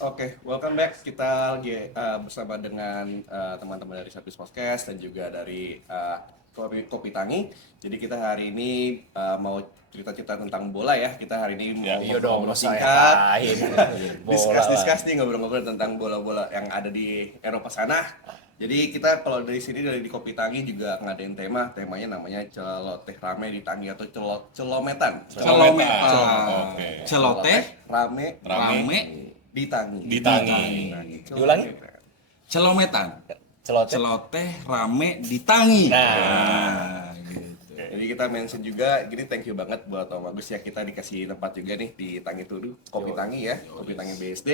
Oke, welcome back. Kita lagi bersama dengan teman-teman dari Service Podcast dan juga dari Kopi Tangi. Jadi kita hari ini mau cerita-cerita tentang bola ya. Kita hari ini mau Iya dong, ngobrol saya singkat, bola discuss nih ngobrol-ngobrol tentang bola-bola yang ada di Eropa sana. Jadi kita kalau dari sini dari di Kopi Tangi juga ngadain temanya namanya celoteh rame di Tangi atau celometan. Oke. Celoteh rame Rame di Tangi. di Tangi. Diulangi? Celometan. Celoteh. Celoteh rame di Tangi. Nah. Gitu. Jadi kita mention juga, gini thank you banget buat Om Agus ya, kita dikasih tempat juga nih di Tangi Tudu, Kopi Tangi ya, Kopi Tangi BSD.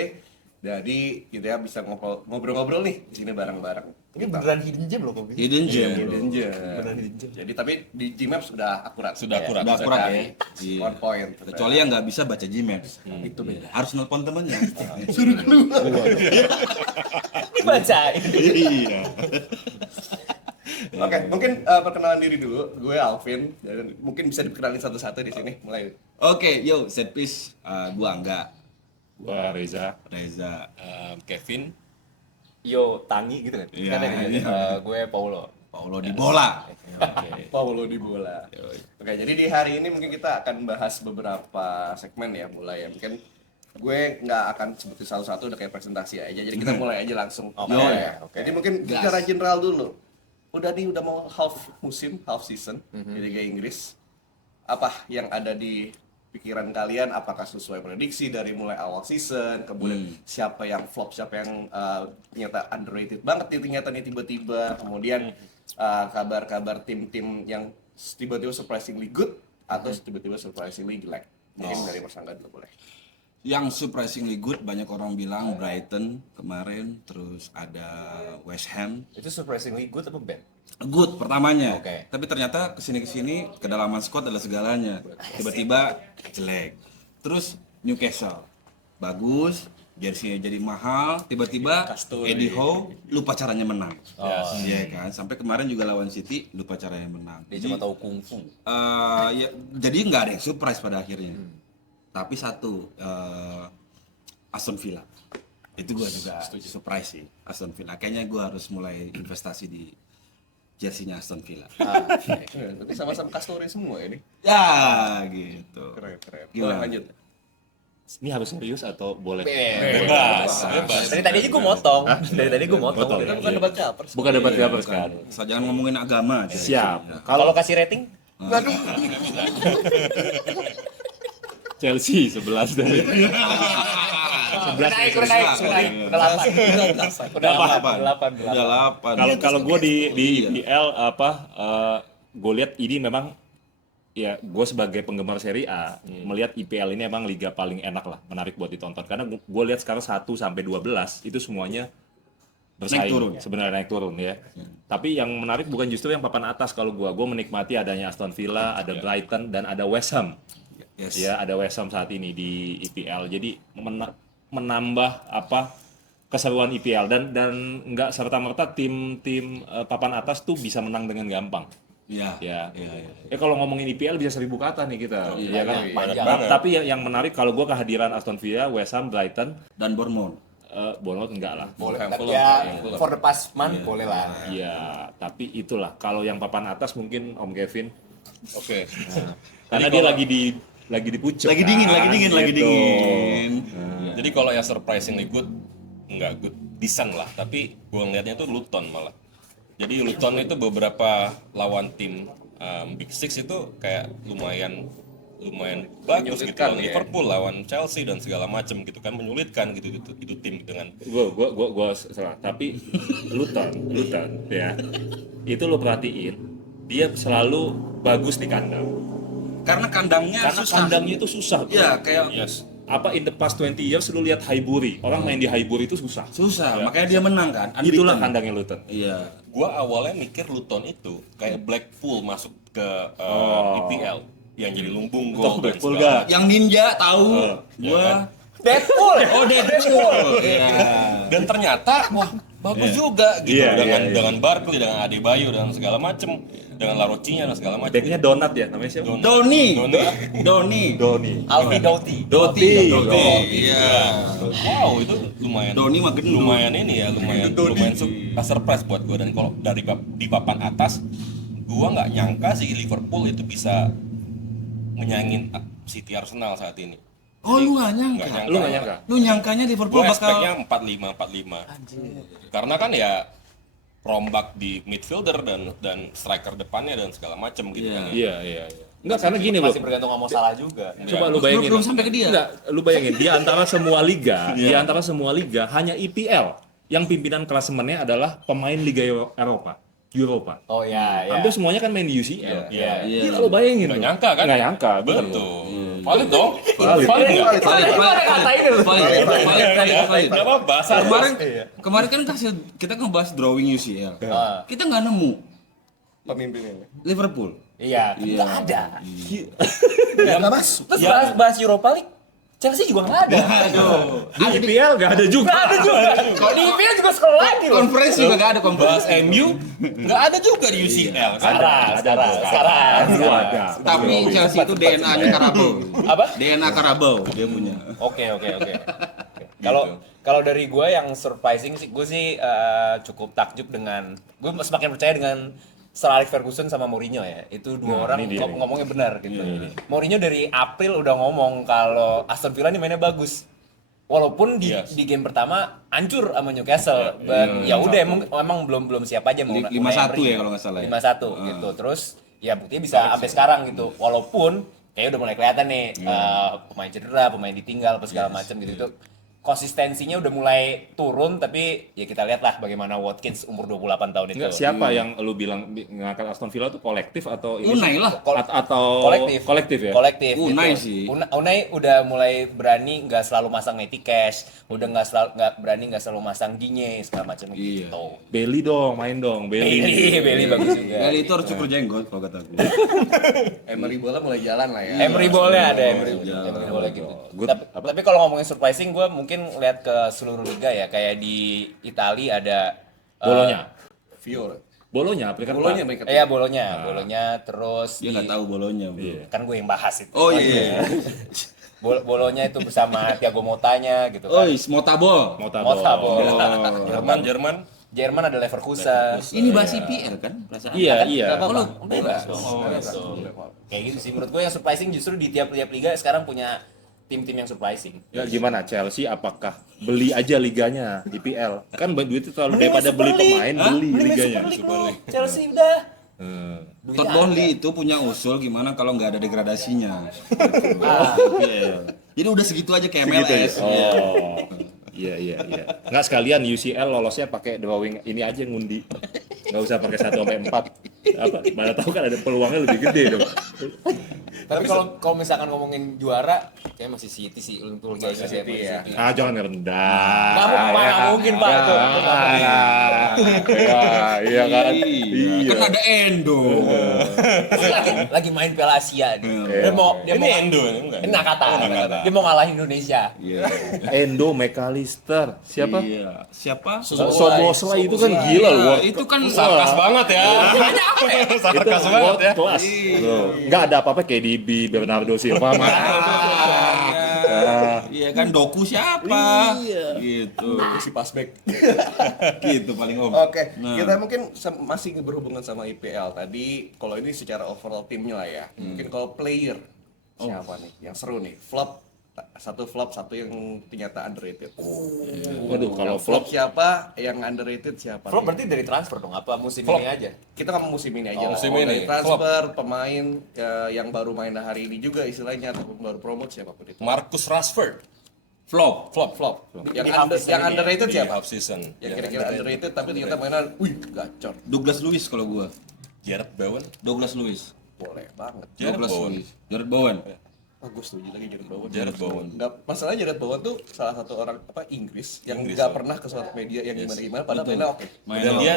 Jadi kita bisa ngobrol-ngobrol nih di sini bareng-bareng. Ini beneran hidden gem loh Kopi. Hidden gem. Hidden gem. Beneran hidden gem. Jadi tapi di Gmaps sudah akurat. Sudah akurat. Bisa Udah akurat cari. ya. Iya. On point. Kecuali yang nggak bisa baca Gmaps. Itu beda. Harus nelpon temennya. Suruh keluar. Dibacain. Iya. Oke, mungkin perkenalan diri dulu. Gue Alvin dan mungkin bisa dikenalin satu-satu di sini. Mulai. Oke, yo set piece. Gua Angga, Gua Reza. Reza. Kevin. Yo, Tangi gitu kan? Iya, Kan ada iya. gue Paulo. Paulo di bola. Paulo di bola. Oke, jadi di hari ini mungkin kita akan bahas beberapa segmen ya, mulai ya. Mungkin gue nggak akan sebutin satu-satu, udah kayak presentasi aja. Jadi kita mulai aja langsung. Oke, Ya. oke. Jadi mungkin Gas. secara general dulu. Udah mau half musim, half season di Liga Inggris. Apa yang ada di pikiran kalian? Apakah sesuai prediksi dari mulai awal season? Kemudian siapa yang flop, siapa yang ternyata underrated banget nih ternyata nih tiba-tiba. Kemudian kabar-kabar tim-tim yang tiba-tiba surprisingly good atau tiba-tiba surprisingly jelek. Mungkin dari Mas Angga dulu boleh. Yang surprisingly good banyak orang bilang Brighton kemarin, terus ada West Ham. Itu surprisingly good apa bad? Good pertamanya, Oke. tapi ternyata kesini kedalaman squad adalah segalanya. Tiba-tiba jelek. Terus Newcastle bagus, jersey-nya jadi mahal. Tiba-tiba Eddie Howe lupa caranya menang. Iya kan. Sampai kemarin juga lawan City lupa caranya menang. Dia cuma tahu kungfu. Ya, jadi nggak ada yang surprise pada akhirnya. Tapi satu, Aston Villa. Itu gue juga surprise sih, Aston Villa. Kayaknya gue harus mulai investasi di jersey-nya Aston Villa. Nanti sama-sama Castore semua ini. Ya, gitu. Keren. Gila. Boleh lanjut. Ini harus serius atau boleh? Bebas. Dari tadi aja gue motong. Dari tadi gue motong. Kita bukan debat capers. Bukan debat capers kan? So, jangan ngomongin agama aja. Siap. Kalau kasih rating? Chelsea 11 dari Udah naik. Udah 8. Udah 8. Udah 8. Kalau gue di Iya. IPL gue lihat ini memang ya gue sebagai penggemar Serie A melihat IPL ini emang liga paling enak lah, menarik buat ditonton karena gue lihat sekarang 1 sampai 12 itu semuanya bersaing, Naik turun. sebenarnya naik turun ya. Tapi yang menarik bukan justru yang papan atas kalau gue menikmati adanya Aston Villa, ada Brighton dan ada West Ham. Yes. Ya, ada West Ham saat ini di IPL. Jadi menambah keseruan IPL dan nggak serta-merta tim-tim papan atas tuh bisa menang dengan gampang. Iya. Ya. Iya. Kalau ngomongin IPL bisa 1000 kata nih kita. Ya kan? banyak Nah, tapi yang menarik kalau gua kehadiran Aston Villa, West Ham, Brighton, Dan Bournemouth. Bournemouth enggak lah. Boleh. Fulham, Ya, Fulham. for the past month boleh lah. Iya, tapi itulah kalau yang papan atas mungkin Om Kevin Oke. karena dia lagi di pucuk. Lagi dingin. Gitu. Jadi kalau yang surprisingly good, nggak good, decent lah. Tapi gue ngeliatnya tuh Luton malah. Jadi Luton itu beberapa lawan tim Big Six itu kayak lumayan bagus gitu. Menyulitkan Lawan ya. Liverpool, lawan Chelsea dan segala macam gitu kan, menyulitkan gitu itu tim dengan Gua salah. Tapi Luton ya. Itu lo perhatiin, dia selalu bagus di kandang. Karena kandangnya Karena susah. kandangnya itu susah. Bro. Iya, kayak In the past 20 years lu lihat Highbury. Orang main di Highbury itu susah. susah. Makanya dia menang kan. Itulah Unbeaten. kandangnya Luton. Iya. gue awalnya mikir Luton itu kayak Blackpool masuk ke IPL yang jadi lumbung gol dan Blackpool segala gak? macam. Yang ninja tahu. ya Gua kan? Deadpool. Oh, Deadpool. Iya. Dan ternyata wah bagus juga gitu Iya, dengan Barkley, dengan Adebayo dan segala macem, dengan Larocinya dan segala macem. Backnya Donat ya namanya siapa? Doni. Doni. Alfie Doughty. Doti. Iya. Wow, itu lumayan. Doni mah gendut. Lumayan ini ya, lumayan surprise buat gue. Dan kalau di papan atas, gue nggak nyangka sih Liverpool itu bisa menyaingin City Arsenal saat ini. Oh, lu nggak nyangka? Lu nggak nyangka? Lu nyangkanya Liverpool Gue bakal expect-nya 4-5. Karena kan ya rombak di midfielder dan striker depannya dan segala macem gitu kan. Ya. Iya. Enggak, karena gini loh. Masih bergantung sama Salah juga. Coba lu bayangin. belum sampai ke dia. Enggak, lu bayangin di antara semua liga hanya IPL yang pimpinan klasemennya adalah pemain Liga Eropa. Oh iya. Hampir semuanya kan main di UCL. Iya. Gila lu bayangin. Nggak lu. nyangka kan? Nggak nyangka. Betul. Valid dong. Valid. Valid nggak? Valid. Nggak apa-apa. Kemarin kan kita ngebahas drawing UCL. Kita nggak nemu Pemimpinnya. Liverpool. Iya, nggak ada. Nggak masuk. Terus bahas Europa League, Chelsea juga nggak ada. Di IPL nggak ada juga. Nggak ada juga. Kalau di IPL juga sekolah lagi loh. Konferensi juga nggak ada Bahas konferensi. MU nggak ada juga di UCL kan? Sekarang. Dulu ada. Tapi Chelsea itu DNA-nya Carabao. Apa? DNA Carabao dia punya. Oke. Kalau dari gue yang surprising sih, gue sih cukup takjub dengan, gue semakin percaya dengan Sir Alex Ferguson sama Mourinho ya. Itu dua orang ini dia. ngomongnya benar gitu. Mourinho dari April udah ngomong kalau Aston Villa ini mainnya bagus. Walaupun di game pertama hancur sama Newcastle, ya udah emang belum siap aja mau 5-1 Emery. ya kalau nggak salah ya. 5-1 gitu. Terus ya buktinya bisa sampai sekarang gitu. Walaupun kayaknya udah mulai kelihatan nih pemain cedera, pemain ditinggal apa segala macam gitu. Konsistensinya udah mulai turun, tapi ya kita lihatlah bagaimana Watkins umur 28 tahun itu. Enggak, siapa yang lu bilang ngangkat Aston Villa itu kolektif atau ini? Unai lah. Atau kolektif ya? Kolektif. Unai gitu. sih. Unai udah mulai berani nggak selalu masang Matty Cash, udah nggak selalu masang Digne segala macam Iya. gitu. Bailey dong, main dong, Bailey bagus juga. Kali itu harus cukur jenggot kalau kata gue. Emery bola mulai jalan lah ya. Emery boleh ada Emery boleh gitu. Tapi kalau ngomongin surprising, gue mungkin lihat ke seluruh liga ya, kayak di Itali ada Bolonya. Fiore. Bolonya, peringkat Bolonya empat. mereka. Iya Bolonya terus Dia nggak tahu bolonya. Bro. kan gue yang bahas itu. Oh iya. Bolonya itu bersama Thiago Motanya gitu kan. Oi, Motabol. Motabol. Jerman Jerman ada Leverkusen. Ini bahas IPL kan perasaan. Iya. Oh, lu bebas. Kayak gitu sih menurut gue, yang surprising justru di tiap liga sekarang punya tim-tim yang surprising. Ya gimana Chelsea, apakah beli aja liganya di PL? Kan duit itu terlalu daripada beli pemain, beli liganya. Chelsea udah. Todd Bowley itu punya usul gimana kalau nggak ada degradasinya. IPL. Jadi udah segitu aja kayak MLS. Oh. Iya. Nggak sekalian UCL lolosnya pakai drawing ini aja ngundi. Nggak usah pakai 1 sampai 4. Apa? Mana tahu kan ada peluangnya lebih gede dong. Tapi kalau misalkan ngomongin juara, kayak masih City sih untuk Liga Inggris ya. Ah, jangan rendah. Nggak mungkin Pak itu. Iya kan. Kan ada Endo. Lagi main Piala Asia nih. Dia mau Endo enggak? Ini Nakata. Dia mau ngalahin Indonesia. Iya. Endo, McAllister, siapa? Iya. Siapa? Soboslai itu kan gila loh. Itu kan Sarkas banget ya. Sarkas banget World ya. class. Nggak ada apa-apa KDB, Bernardo Silva mah. Iya kan Doku siapa? Gitu. Si Pasbek. Gitu paling om. Oke, kita mungkin masih berhubungan sama IPL tadi. Kalau ini secara overall timnya lah ya. Mungkin kalau player siapa nih yang seru nih? Satu flop, satu yang ternyata underrated. Waduh, kalau Yang flop flop siapa? Yang underrated siapa? Flop nih? berarti dari transfer dong, apa musim Flop. ini aja? Kita ngomong musim ini aja lah. musim Mau ini. dari transfer, pemain yang baru main hari ini juga istilahnya ataupun baru promote siapapun itu. Marcus Rashford. Flop. Flop. Yang Di half season ini ya? underrated Di siapa? half season. Yang kira-kira underrated tapi ternyata mainan, gacor. Douglas Lewis kalau gua. Jared Bowen. Douglas Lewis. Boleh banget. Jared Douglas Bowen. Lewis. Jared Bowen. Gue setuju lagi Jared Bowen. Jared Bowen. Nggak, masalahnya Jared Bowen tuh salah satu orang Inggris yang Inggris, nggak oh. pernah ke suatu media yang gimana-gimana, padahal mainnya oke. Dan dia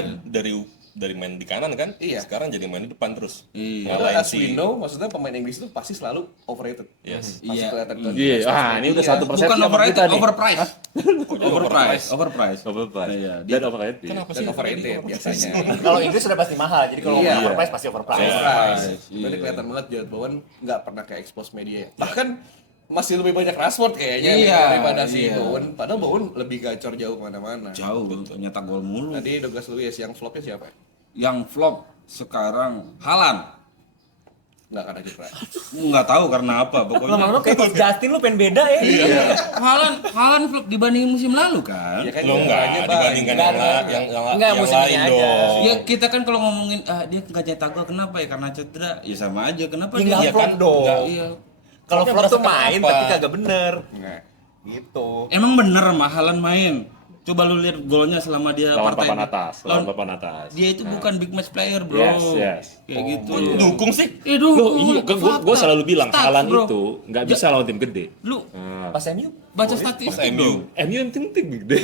dari main di kanan kan, Iya. sekarang jadi main di depan terus. Iya. Karena Ngalahin as we know, maksudnya pemain Inggris itu pasti selalu overrated. Yes. Pasti Iya. kelihatan ke Iya, ini udah satu persepsi Bukan sama overrated, kita nih. overpriced. overpriced? Overpriced. Overpriced. Iya, Dan overrated. Kenapa dan sih? overrated biasanya. Kalau Inggris sudah pasti mahal, jadi kalau Iya. overprice pasti overprice. Overpriced. Iya. Berarti kelihatan banget Jared Bowen nggak pernah ke expose media. Bahkan masih lebih banyak Rashford kayaknya Iya, daripada si iya. Bowen. Padahal Bowen lebih gacor jauh kemana-mana. Jauh, nyetak gol mulu. Tadi Douglas Luiz yang flopnya siapa? Yang flop sekarang Haaland. Nggak karena cedera. Nggak tahu karena apa pokoknya. Lama-lama kayak Coach Justin lu pengen beda ya. Iya. Haaland flop dibanding musim lalu kan. Ya kan Lo enggak cederanya dibandingkan Enggak, yang enggak, musim ini lain aja. dong. Ya kita kan kalau ngomongin dia nggak cetak gol kenapa ya karena cedera ya sama aja kenapa Ya, dia nggak Iya flop kan? dong. Nggak. iya Kalau Flopnya flop tuh berdasarkan main apa? tapi kagak bener. Nggak. Gitu. emang bener mah Haaland main coba lu lihat golnya selama dia Lawan partai papan atas, lawan papan atas. dia itu bukan big match player bro Yes. kayak gitu Dukung sih. Loh, iya, gue selalu bilang Stats, Haaland bro. itu nggak bisa lawan tim gede. lu Pas MU baca Pas statistik MU. dong MU yang tim gede.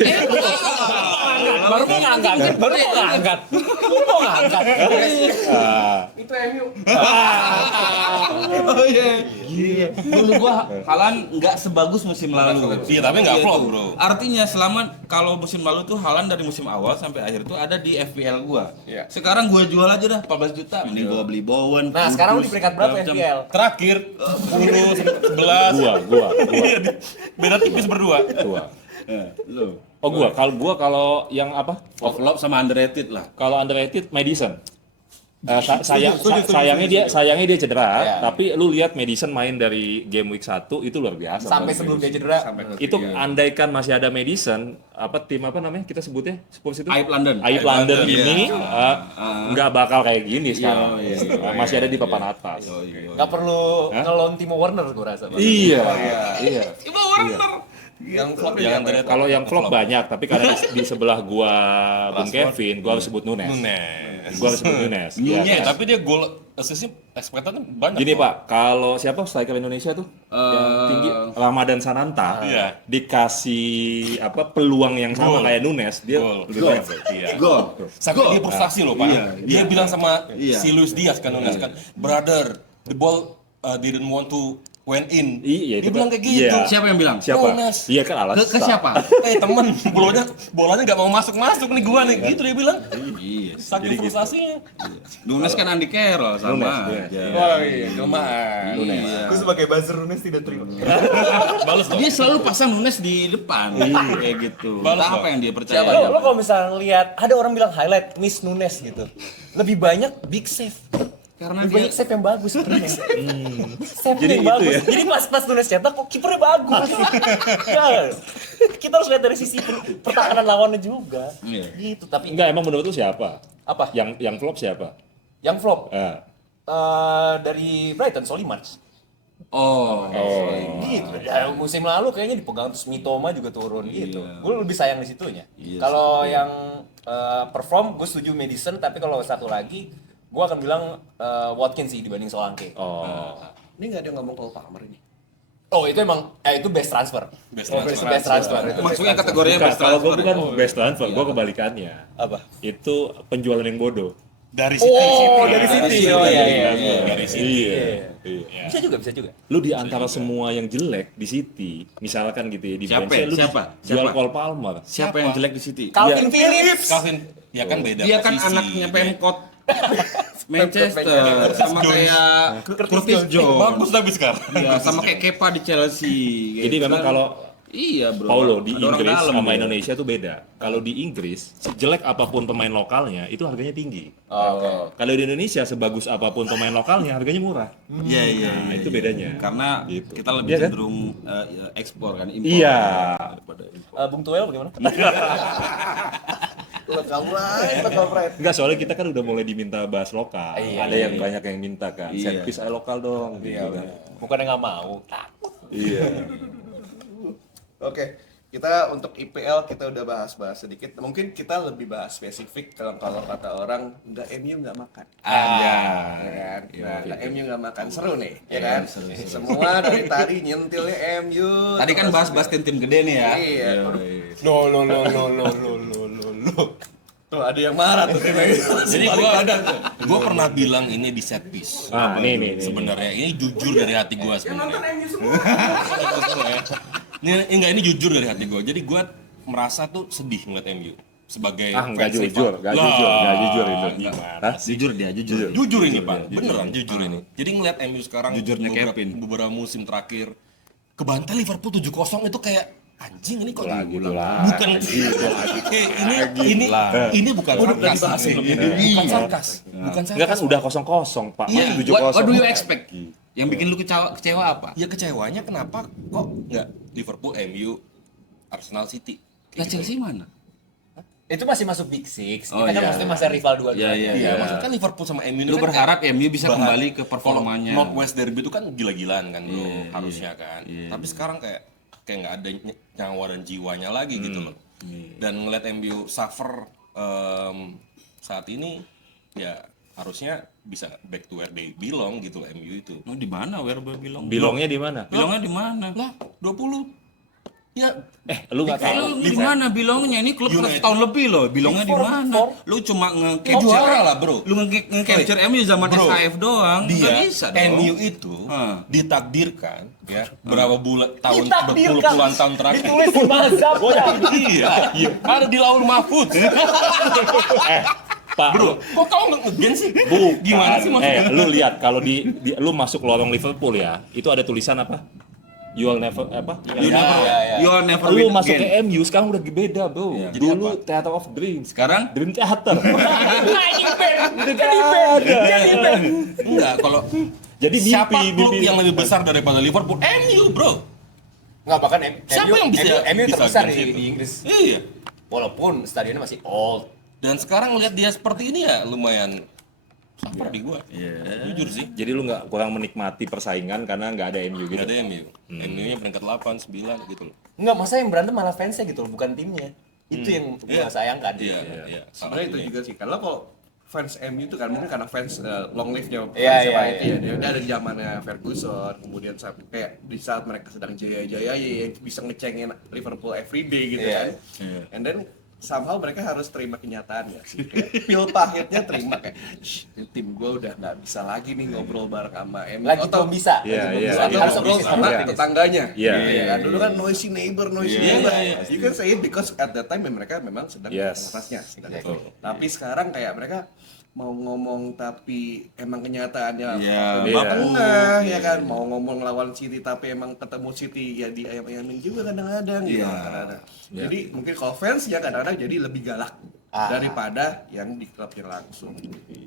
baru mau ngangkat, baru mau ngangkat. Mau ngangkat. Ah, Itu MU. oh iya menurut gua Haaland nggak sebagus musim lalu Iya, tapi nggak Iya, flop, tuh. bro. Artinya selama kalau musim lalu tuh Haaland dari musim awal sampai akhir tuh ada di FPL gua Iya. sekarang gua jual aja dah 14 juta mending gua beli Bowen Nah, sekarang lu Kudus, di peringkat berapa segala macam. FPL? Terakhir 10, 11. gua. Beda tipis berdua. Lu Oh kalau yang apa? flop sama underrated lah Kalau underrated Madison. Sayangnya dia cedera, Iya. tapi lu lihat Madison main dari game week 1 itu luar biasa. Sampai sebelum dia cedera. Itu andaikan masih ada Madison, tim apa namanya kita sebutnya Spurs itu? Aib London. Aib London London, ini nggak bakal kayak gini sekarang. iya, Masih ada di papan atas. Nggak perlu ngelon Timo Werner gua rasa. Iya. Yang flopnya Jangan siapa? terlihat. Kalau yang flop banyak, tapi karena di sebelah gua Bung Kevin, gua harus sebut Nunes. Gua harus sebut Nunes. Iya, Iya. tapi dia gol assist-nya expected banyak. Gini kok. Pak, kalau siapa striker Indonesia tuh yang tinggi Ramadan Sananta Iya. dikasih peluang yang sama Gol. kayak Nunes, dia Gol. lebih banyak. Bro. Iya. Gol. Sampai dia frustasi loh, Pak. Iya, Dia bilang sama Iya. si Luis Diaz kan Nunes kan, "Brother, the ball didn't want to went in." Iya, Dia itu bilang kan. kayak gitu. Iya. Siapa yang bilang? Siapa? Nunes. Iya kan alasan. Ke siapa? Temen, bolanya nggak mau masuk nih gua nih, gitu dia bilang. Iya. Saking frustasinya. Nunes kan Andy Carroll sama Nunes, aja. Wah, iya, jelmaan. Iya. Gue sebagai buzzer Nunes tidak terima. Balas dong. Dia selalu pasang Nunes di depan kayak gitu. Balas Entah apa dong. yang dia percaya. Lo kalau misalnya ngeliat ada orang bilang highlight miss Nunes gitu, lebih banyak big save. Karena Lebih dia banyak save yang bagus sebenarnya. Save Jadi yang itu bagus. ya? Jadi pas Nunes cetak kok kipernya bagus. Ya, kita harus lihat dari sisi pertahanan lawannya juga. Iya. Gitu. Tapi Enggak, emang menurut lu siapa? apa? Yang flop siapa? Yang flop Ah. dari Brighton Solimarch. oh. Gitu. Ya, musim lalu kayaknya dipegang terus Mitoma juga turun gitu. Gue lebih sayang di situnya. Iya Kalau yang perform gue setuju Madison, tapi kalau satu lagi gue akan bilang Watkins sih dibanding Solanke. Oh. Ini nggak ada yang ngomong Cole Palmer ini. Oh itu emang itu best transfer. Best Oh, transfer. itu best transfer. Itu Masuknya best transfer. kategorinya Bukan, best kalau gue transfer. bukan best transfer, gue kebalikannya. Apa? Itu penjualan yang bodoh. Dari City. Oh dari City. Oh iya iya. Dari City. Iya. Bisa juga. Lu di antara semua yang jelek di City, misalkan gitu ya, di Siapa? bench lu Siapa? jual Siapa? Cole Palmer. Siapa yang jelek di City? Calvin Phillips. Calvin, ya kan beda Dia kan posisi. anaknya Pemkot Manchester Curtis sama Jones. kayak Curtis Jones. Jones. Bagus tapi sekarang. Iya, sama kayak Kepa di Chelsea. Jadi memang kalau iya bro. Paulo di Ada orang Inggris dalam, sama bro. Indonesia tuh beda. Kalau di Inggris, sejelek apapun pemain lokalnya, itu harganya tinggi. Oh. Kalau di Indonesia, sebagus apapun pemain lokalnya, harganya murah. Iya. Nah, itu bedanya. Karena Gitu. kita lebih Iya kan? cenderung ekspor kan, impor. Iya. Daripada impor. Bung Tuel bagaimana? Enggak, soalnya kita kan udah mulai diminta bahas lokal. Iya, Ada yang banyak yang minta kan. Iya. Servis ayo lokal dong. Gitu kan. Bukan yang nggak mau, takut. Iya. Oke, kita untuk IPL kita udah bahas-bahas sedikit. Mungkin kita lebih bahas spesifik kalau kata orang nggak MU nggak makan. Ya kan? Nah, MU nggak makan seru nih, ya kan? Semua dari tadi nyentilnya MU. Tadi kan bahas-bahas tim-tim gede nih ya. Iya. Lo. Tuh ada yang marah tuh timnya itu. Jadi gua pernah bilang ini di set piece. Nih. Sebenarnya ini jujur dari hati gua sebenarnya. MU semua. Ini jujur dari hati gua. Jadi gua merasa tuh sedih ngeliat MU sebagai Nggak fans jujur, rival. nggak Lah, jujur itu. gimana Hah? sih? Jujur dia, jujur. Jujur ini Pak, beneran jujur ini. Jadi ngeliat MU sekarang Jujurnya Kevin. beberapa musim terakhir kebantai Liverpool 7-0 itu kayak anjing ini kok Gitu bukan ini bukan sarkas bukan sarkas Enggak kan udah 0-0, Pak. Iya. Masih 7-0. What do you expect? Yang bikin lu kecewa apa? ya kecewanya kenapa kok nggak Liverpool, MU, Arsenal, City Lah Chelsea mana? Itu masih masuk Big Six. Oh, Kita kan iya. maksudnya masa rival dua Iya, iya. iya maksudnya kan Liverpool sama MU ini Lu kan berharap kayak MU bisa kembali ke performanya. Kalau Northwest Derby itu kan gila-gilaan kan bro, Iya, harusnya kan. Tapi sekarang kayak nggak ada nyawa dan jiwanya lagi gitu loh. Dan ngeliat MU suffer saat ini ya harusnya bisa back to where they belong gitu loh MU itu. Oh, di mana where belong? Bilongnya di mana? Bilongnya di mana? Lah 20 ya Lu nggak tahu. Lu di mana bilongnya? Ini klub United. setahun lebih loh. Bilongnya di mana? Lu cuma juara nge-capture lah bro. Lu nge-capture MU zaman Bro, SKF doang. Nggak Dia bisa dong. MU itu Hah. ditakdirkan ya berapa bulan tahun Ditakdirkan. berpuluh-puluhan tahun terakhir. Ditulis di mazhab. Iya, ada di Laul Mahfuz. Pak, Bro, kok kau nggak ngegen sih? Bukan. Gimana sih maksudnya? Lu lihat kalau lu masuk lorong Liverpool ya, itu ada tulisan apa? You'll never apa? You'll never Lu win masuk again. ke MU sekarang udah beda, Bro. Jadi Dulu apa? Theater of Dreams. Sekarang Dream Theater. Enggak, kalau Jadi siapa mimpi, klub mimpi. yang lebih besar daripada Liverpool? MU, bro. Nggak, bahkan Siapa yang bisa- MU bisa terbesar against itu? di Inggris. Iya. Walaupun stadionnya masih old. Dan sekarang lihat dia seperti ini ya lumayan suffer di gua. Jujur sih. Jadi lu nggak kurang menikmati persaingan karena nggak ada MU gitu. Gak ada MU. MU-nya peringkat 8, 9 gitu loh. Nggak, masa yang berantem malah fansnya gitu loh, bukan timnya. Itu yang Iya. gue sayangkan. Iya, iya. Sebenarnya itu juga sih. Karena kalau fans MU itu kan mungkin karena fans long live-nya Iya, fans iya, itu ya. Dia dari zamannya Ferguson, kemudian sampai kayak di saat mereka sedang jaya-jaya ya bisa ngecengin Liverpool everyday gitu Iya. kan. And then somehow mereka harus terima kenyataannya sih. Kayak pil pahitnya terima kayak "Shh, ini tim gue udah nggak bisa lagi nih ngobrol bareng sama MU Lagi belum bisa. Iya, Lagi belum iya, bisa. iya. Harus Harus ngobrol optimis, sama optimis. tetangganya. Iya. Kan? Dulu kan noisy neighbor. You can say it because at that time mereka memang sedang Yes. atasnya. Exactly. Tapi sekarang kayak mereka mau ngomong tapi emang kenyataannya Iya. tengah ya kan, mau ngomong lawan City tapi emang ketemu City ya di ayam-ayamin juga kadang-kadang gitu. Kadang-kadang. Jadi mungkin kalau fans ya kadang-kadang jadi lebih galak daripada yang di klubnya langsung.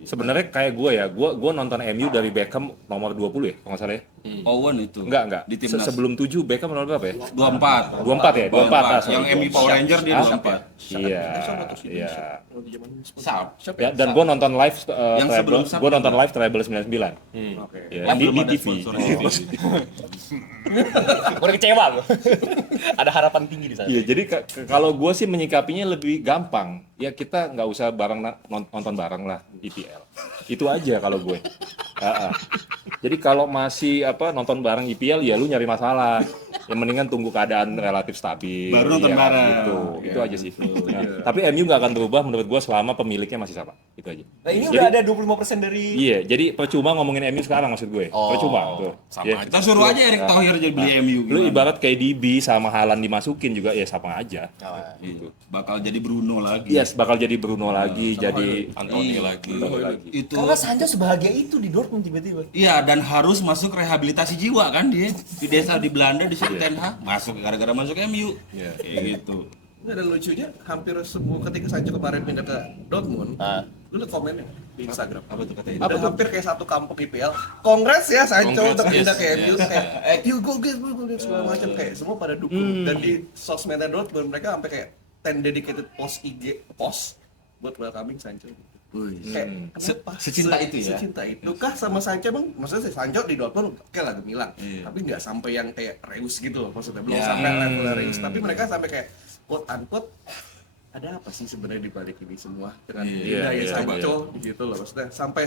Sebenarnya kayak gue nonton MU dari Beckham nomor 20 ya, kalau nggak salah ya. Owen itu. Enggak. Di timnas. Sebelum 7 Beckham nomor berapa ya? 24. 24 ya, 24. Yang MU Power Ranger dia 24. Iya. Iya. Sharp. Ya, dan gue nonton live Yang sebelum Sabtu. gue nonton live Treble 99. Oke. Ya, di Belum ada TV. sponsor. Gue udah kecewa loh. Ada harapan tinggi di sana. Iya, jadi kalau gue sih menyikapinya lebih gampang. Ya kita nggak usah bareng nonton bareng lah IPL. Itu aja kalau gue. Jadi kalau masih nonton bareng IPL ya lu nyari masalah. Yang mendingan tunggu keadaan relatif stabil. Baru nonton ya kan? bareng. Gitu. Itu aja sih. Nah, tapi MU nggak akan berubah menurut gue selama pemiliknya masih sama. Itu aja. Nah ini Jadi- udah ada 25% dari... Iya, jadi percuma ngomongin MU sekarang maksud gue. Percuma tuh. sama Ya. aja. Kita suruh aja Erick Thohir jadi beli MU. Lu gimana? ibarat KDB sama Haaland dimasukin juga ya sama aja. Gitu. Bakal jadi Bruno lagi. Yes, bakal jadi Bruno lagi, jadi Anthony lagi. Itu. Karena Sancho sebahagia itu di Dortmund tiba-tiba. Iya, dan harus masuk rehabilitasi jiwa kan dia. Di desa di Belanda di Ten Hag masuk gara-gara masuk MU. Kayak gitu. Nggak, dan lucunya hampir semua ketika Sancho kemarin pindah ke Dortmund, lu liat komennya di Instagram. Apa tuh katanya? Udah hampir kayak satu kampung IPL. Congrats ya Sancho Congrats, untuk pindah yes, ke MU. yes. Kayak you go get segala macam kayak semua pada dukung. Dan di sosmednya Dortmund mereka sampai kayak 10 dedicated post IG post buat welcoming Sancho. Wih. Kayak kenapa? Secinta itu ya? Secinta itu kah sama Sancho bang? Maksudnya Sancho di Dortmund oke lah gemilang, Iya. tapi nggak sampai yang kayak Reus gitu loh maksudnya, belum Ya. sampai level Reus, tapi mereka sampai kayak quote unquote ada apa sih sebenarnya di balik ini semua dengan Iya, gaya iya, Sancho gitu loh maksudnya, sampai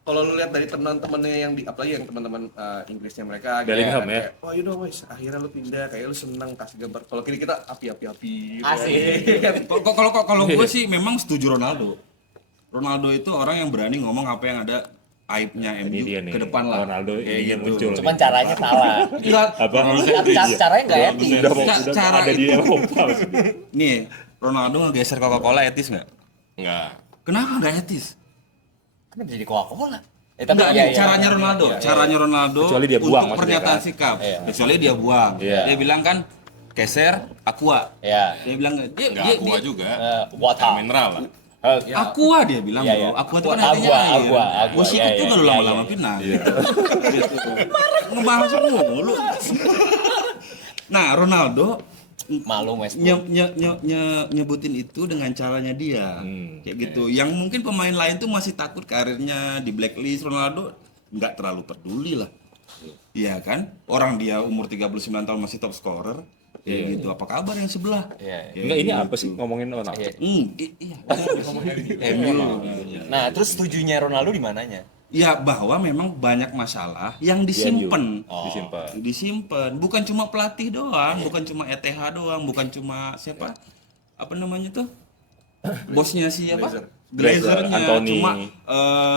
kalau lu lihat dari teman-temannya yang apalagi yang teman-teman Inggrisnya mereka Bellingham, ya? kayak, oh you know guys akhirnya lu pindah, kayak lu seneng kasih gambar, kalau kita api-api gitu Asik. kan. Kalau gue sih memang setuju Ronaldo. Ronaldo itu orang yang berani ngomong apa yang ada aibnya MU Ini dia nih, ke depan lah. Ronaldo Kayak ininya gitu. muncul. Cuman caranya salah. Enggak, Apa? Caranya nggak etis. Udah Cara ada di itu. Eropa. nih Ronaldo ngegeser Coca-Cola etis nggak? Enggak. Kenapa nggak etis? Kan jadi Coca-Cola. Enggak, iya, nih, caranya iya, Ronaldo, iya, iya. caranya Ronaldo Kecuali dia buang untuk maksudnya, pernyataan kan? sikap. Iya. Kecuali dia buang. Iya. Dia bilang kan geser aqua. Iya. Dia bilang Enggak aqua juga. Water. Air mineral lah. aqua dia bilang Iya, bro. iya. Aqua itu kan Aqua, artinya air. aqua. Gue sikit Iya, juga iya, lu iya, lama-lama iya. pindah. Gitu. Ngebahas mulu. Nah, Ronaldo Malu West. nyebutin itu dengan caranya dia kayak gitu, yang mungkin pemain lain tuh masih takut karirnya di blacklist. Ronaldo nggak terlalu peduli lah, iya kan, orang dia umur 39 tahun masih top scorer kayak gitu. Apa kabar yang sebelah? Iya. Kayak Enggak, ini gitu. apa sih ngomongin Ronaldo? Iya. Iya MU. Nah, terus setujunya Ronaldo di mananya? Ya, bahwa memang banyak masalah yang disimpan. Disimpan. Disimpan, bukan cuma pelatih doang, bukan cuma ETH doang, bukan cuma siapa, apa namanya tuh, bosnya siapa, Glazernya, Anthony. cuma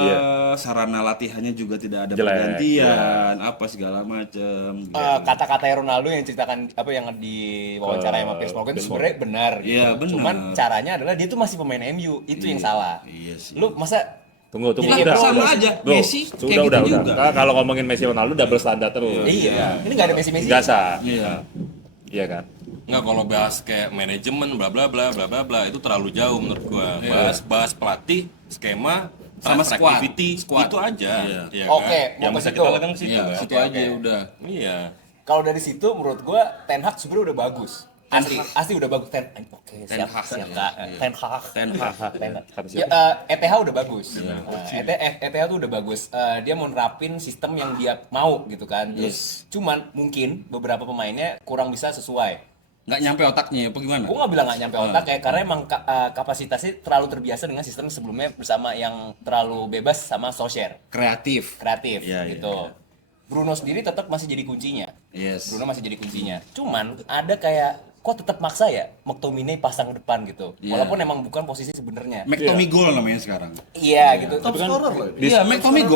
Iya. sarana latihannya juga tidak ada Jelek, pergantian, apa segala macam. Kata-kata Ronaldo yang ceritakan apa yang di wawancara sama Piers Morgan itu sebenarnya benar gitu. Iya, benar. Cuman caranya adalah dia tuh masih pemain MU, itu yang salah. Iya sih. Lu masa Tunggu, Iya, udah. sama udah. aja, Bro, Messi kayak sudah, gitu udah. juga. Nah, kalau ngomongin Messi Ronaldo double standar terus. iya, ini nggak ada Messi-Messi. Biasa. Iya. Iya kan? Enggak, kalau bahas kayak manajemen bla bla bla bla bla bla itu terlalu jauh menurut gua. Bahas pelatih, skema, Sama transfer squad. activity, Squad. itu aja. Iya. Iya Oke, kan? Yang mau ke bisa situ. kita lakukan ke situ Iya, kan. situ Oke, aja oke. udah. Iya. Kalau dari situ menurut gua Ten Hag sebenarnya udah bagus. Asli udah bagus. Oke, siap, Hag, siap, ya. Kak. Iya. Ten Hag. Ten Hag. Ten Hag. Harus Ya, siapa? ETH udah bagus. ETH tuh udah bagus. Dia mau nerapin sistem yang dia mau gitu kan. Terus cuman mungkin beberapa pemainnya kurang bisa sesuai. Nggak nyampe otaknya apa gimana? Gue nggak bilang nggak nyampe otak ya, karena emang kapasitasnya terlalu terbiasa dengan sistem sebelumnya bersama yang terlalu bebas sama Solskjaer, Kreatif. kreatif Iya, iya, gitu. Bruno sendiri tetap masih jadi kuncinya. Yes. Bruno masih jadi kuncinya. Cuman ada kayak kok tetap maksa ya McTominay pasang depan gitu. Iya. Walaupun emang bukan posisi sebenarnya. McTominay Goal namanya sekarang. Iya gitu. Top scorer loh ini. Iya, McTominay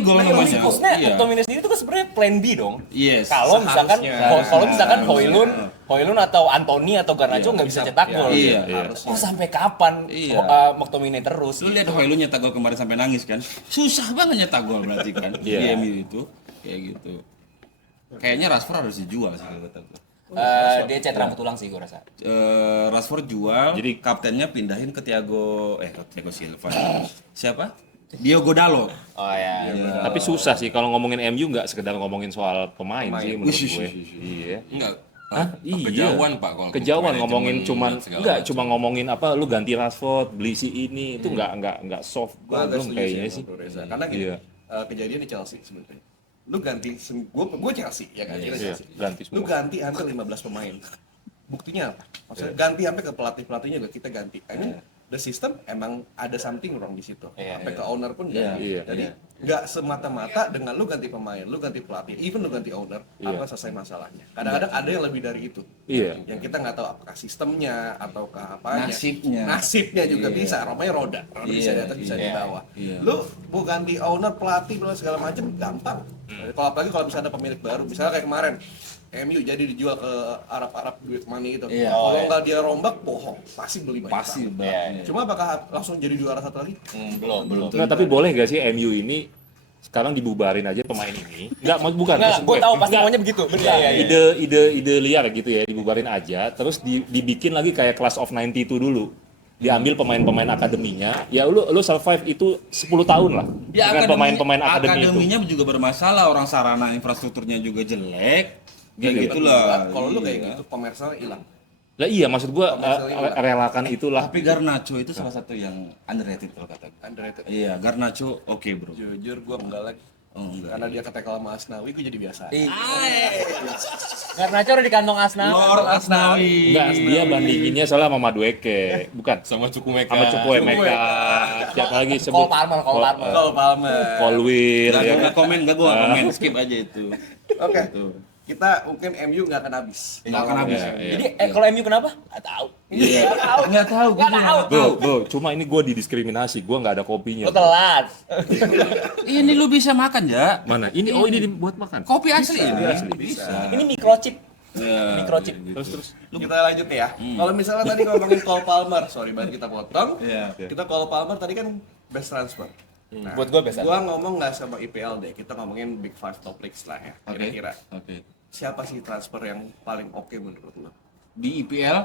Goal namanya. Maksudnya Iya. McTominay sendiri itu kan sebenarnya plan B dong. Yes. Kalau misalkan Seharusnya. Hoylund atau Anthony atau Garnacho nggak bisa cetak gol. Iya. Oh sampai kapan Iya. McTominay terus? Lu lihat Hoylund nyetak gol kemarin sampai nangis kan? Susah banget nyetak gol berarti kan di Iya. MU itu. Kayak gitu. Kayaknya Rashford harus dijual sih kalau kata gue. Dia cat rambut tulang sih gue rasa. Rashford jual, Jadi- jadi kaptennya pindahin ke Thiago Silva. Siapa? Diogo Dalot. Oh ya. Tapi susah sih kalau ngomongin MU nggak sekedar ngomongin soal pemain sih menurut Wih, gue. wih, wih. Iya. Enggak. Hah? Iya. Kejauhan Pak kalau Kejauhan manajemen ngomongin cuman dan segala enggak macam. cuma ngomongin apa lu ganti Rashford, beli si ini itu enggak soft Gua agak belum setuju kayaknya sama sih. Bro Reza. Karena gini, Iya. kejadian di Chelsea sebenarnya. Lu ganti, gue Chelsea ya kan? Kita Iya, Chelsea. ganti Lu semua. ganti hampir 15 pemain. Buktinya apa? Maksudnya ganti sampai ke pelatihnya juga kita ganti. Ini the system emang ada something wrong di situ. Iya, Sampai ke owner pun ganti. Iya, Jadi nggak semata-mata dengan lu ganti pemain, lu ganti pelatih, even lu ganti owner, akan selesai masalahnya. Kadang-kadang ada yang lebih dari itu. Iya. Yang kita nggak tahu apakah sistemnya ataukah apanya. Nasibnya. Nasibnya juga Iya. bisa. Romanya roda bisa di Iya, atas, bisa di iya, bawah. iya. Lu mau ganti owner, pelatih, segala macam gampang. Kalau apalagi kalau bisa ada pemilik baru, misalnya kayak kemarin MU jadi dijual ke Arab duit money gitu. Iya. Kalau nggak dia rombak, bohong, pasti beli banyak. Pasti banget. banget. Cuma apakah langsung jadi juara satu lagi? Belum. Nggak, tapi boleh gak sih MU ini sekarang dibubarin aja pemain ini? Enggak, bukan. Nggak, maksud gue tahu pasti Nggak. maunya begitu. Benar. Nggak, Iya, ide liar gitu ya, dibubarin aja, terus dibikin lagi kayak Class of 92 dulu. Diambil pemain-pemain akademinya, ya lu survive itu 10 tahun lah. Ya, dengan pemain-pemain akademi itu. akademinya juga bermasalah, orang sarana infrastrukturnya juga jelek. Kayak Jadi gitulah. Kalau lu kayak Iya. gitu, komersialnya hilang. Lah iya, maksud gua Commercially lah. relakan itulah. Tapi Garnacho itu salah satu yang underrated kalau kata gue. Underrated. Iya, Garnacho oke bro. Jujur gue enggak lagi. Oh, enggak. Karena dia ketekel sama Asnawi, gue jadi biasa. Karena cor di kantong Asnawi. Lord Asnawi. Enggak, dia bandinginnya soalnya sama Madueke, bukan Sama Cukumeka. sama Cukwemeka. Siapa lagi Cole sebut? Palmer, Cole Palmer. Kalau Palmer. Colwil Enggak, ya. gua nggak komen, enggak gua nggak komen, skip aja itu. Oke. Gitu. Kita mungkin MU nggak akan habis. Nggak akan habis. Iya, iya. Jadi kalau MU kenapa? Nggak tahu. Iya. Enggak tahu, gue Nggak tahu. Bro, cuma ini gue didiskriminasi, gue nggak ada kopinya. Lo telat. Ini lu bisa makan ya? Mana? Ini oh ini buat makan. Kopi asli ini. Bisa. Ini microchip. Ya. Microchip. Terus Kita lanjut ya. Kalau misalnya tadi ngomongin Cole Palmer, sorry banget kita potong. Iya. Kita Cole Palmer tadi kan best transfer. Nah, Buat gua best Gua ngomong nggak sama IPL deh. Kita ngomongin Big Five top leagues lah ya. Oke. Kira-kira Oke. siapa sih transfer yang paling oke menurut lo? Di IPL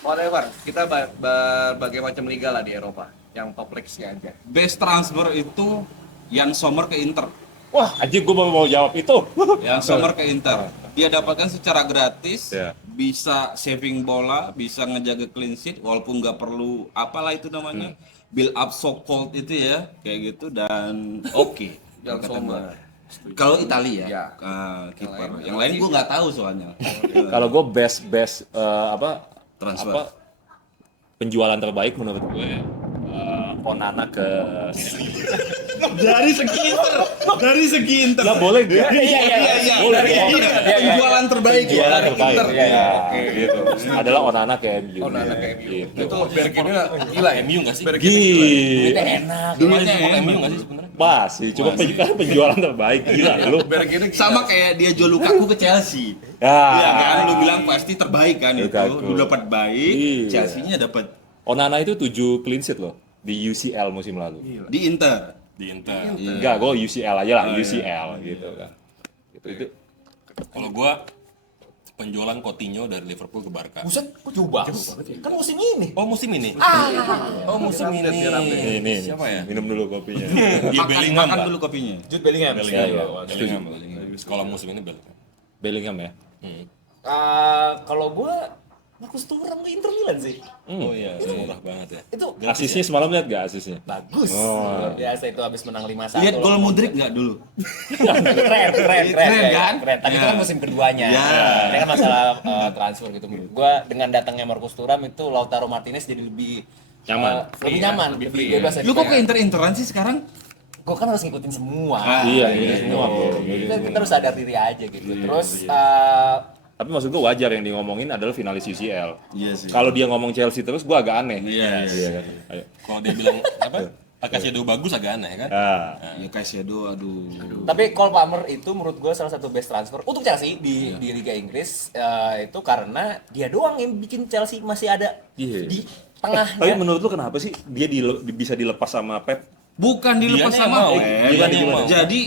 Whatever. Kita berbagai macam liga lah di Eropa. Yang top leagues-nya aja. best transfer itu Jan Sommer ke Inter. wah, anjing gue mau jawab itu. Jan Sommer ke Inter. Dia dapatkan secara gratis, Ya. bisa saving bola, bisa ngejaga clean sheet walaupun nggak perlu apalah itu namanya. Build up so cold itu ya, kayak gitu dan oke. Jan kata Sommer. gua. Kalau Italia Ya. kiper. Yang lain gua nggak tahu soalnya. Kalau gue best Transfer. penjualan terbaik menurut gue Onana ke dari segi Inter. lah boleh gak? Iya. Boleh. Penjualan terbaik. Penjualan Dari terbaik. Inter. Iya, Oke. gitu. Adalah Onana ke MU. Onana ke MU. Gitu. Itu Bergini gila ya? MU nggak sih? Bergini gila. Gila. Itu enak. Dulunya Kalau MU. MU nggak sih sebenarnya? Masih, cuma penjualan terbaik gila lu. Bergini gila. Sama kayak dia jual Lukaku ke Chelsea. Ya. Iya kan, lu bilang pasti terbaik kan itu. Lukaku. Lu dapat baik, Iya. Chelsea-nya dapat Onana itu 7 clean sheet loh di UCL musim lalu. di Inter. Di Inter. Enggak, gue UCL aja lah, UCL gitu kan. Itu Kalau gua penjualan Coutinho dari Liverpool ke Barca. Buset, kok jauh banget? Kan musim ini. Oh musim ini? Oh musim ini. ini. Siapa ya? Minum dulu kopinya. Dia Bellingham Makan lah. dulu kopinya. Jude Bellingham. Bellingham. Ya, ya. Bellingham. Kalau musim ini Bellingham. Bellingham ya. Kalau gua Marcus Thuram ke Inter Milan sih. Oh iya, murah banget ya. Itu Asisnya semalam lihat gak asisnya? bagus. Oh. Luar biasa itu habis menang 5-1. Lihat gol Modric nggak dulu? keren kan? keren. Tapi itu kan musim keduanya. Ya. Ini kan masalah transfer gitu. Menurut gua dengan datangnya Marcus Thuram itu Lautaro Martinez jadi lebih Nyaman. lebih nyaman, lebih lebih free, bebas. Lu kok ke Inter-Interan sih sekarang? Gua kan harus ngikutin semua. Iya, ini semua bro. Kita harus sadar diri aja gitu. Terus Tapi maksud gue wajar yang di ngomongin adalah finalis UCL. Iya sih. Kalau dia ngomong Chelsea terus gue agak aneh. Iya. kan. Ayo. Kalau dia bilang apa? Akashido bagus agak aneh kan? Ah. Ya Caicedo, aduh. tapi Cole Palmer itu menurut gue salah satu best transfer untuk Chelsea di Liga Inggris itu karena dia doang yang bikin Chelsea masih ada Iya. di tengah. Tapi menurut lu kenapa sih dia bisa dilepas sama Pep? Bukan dilepas Dianya sama yang mau. Pep. Dianya yang mau. Jadi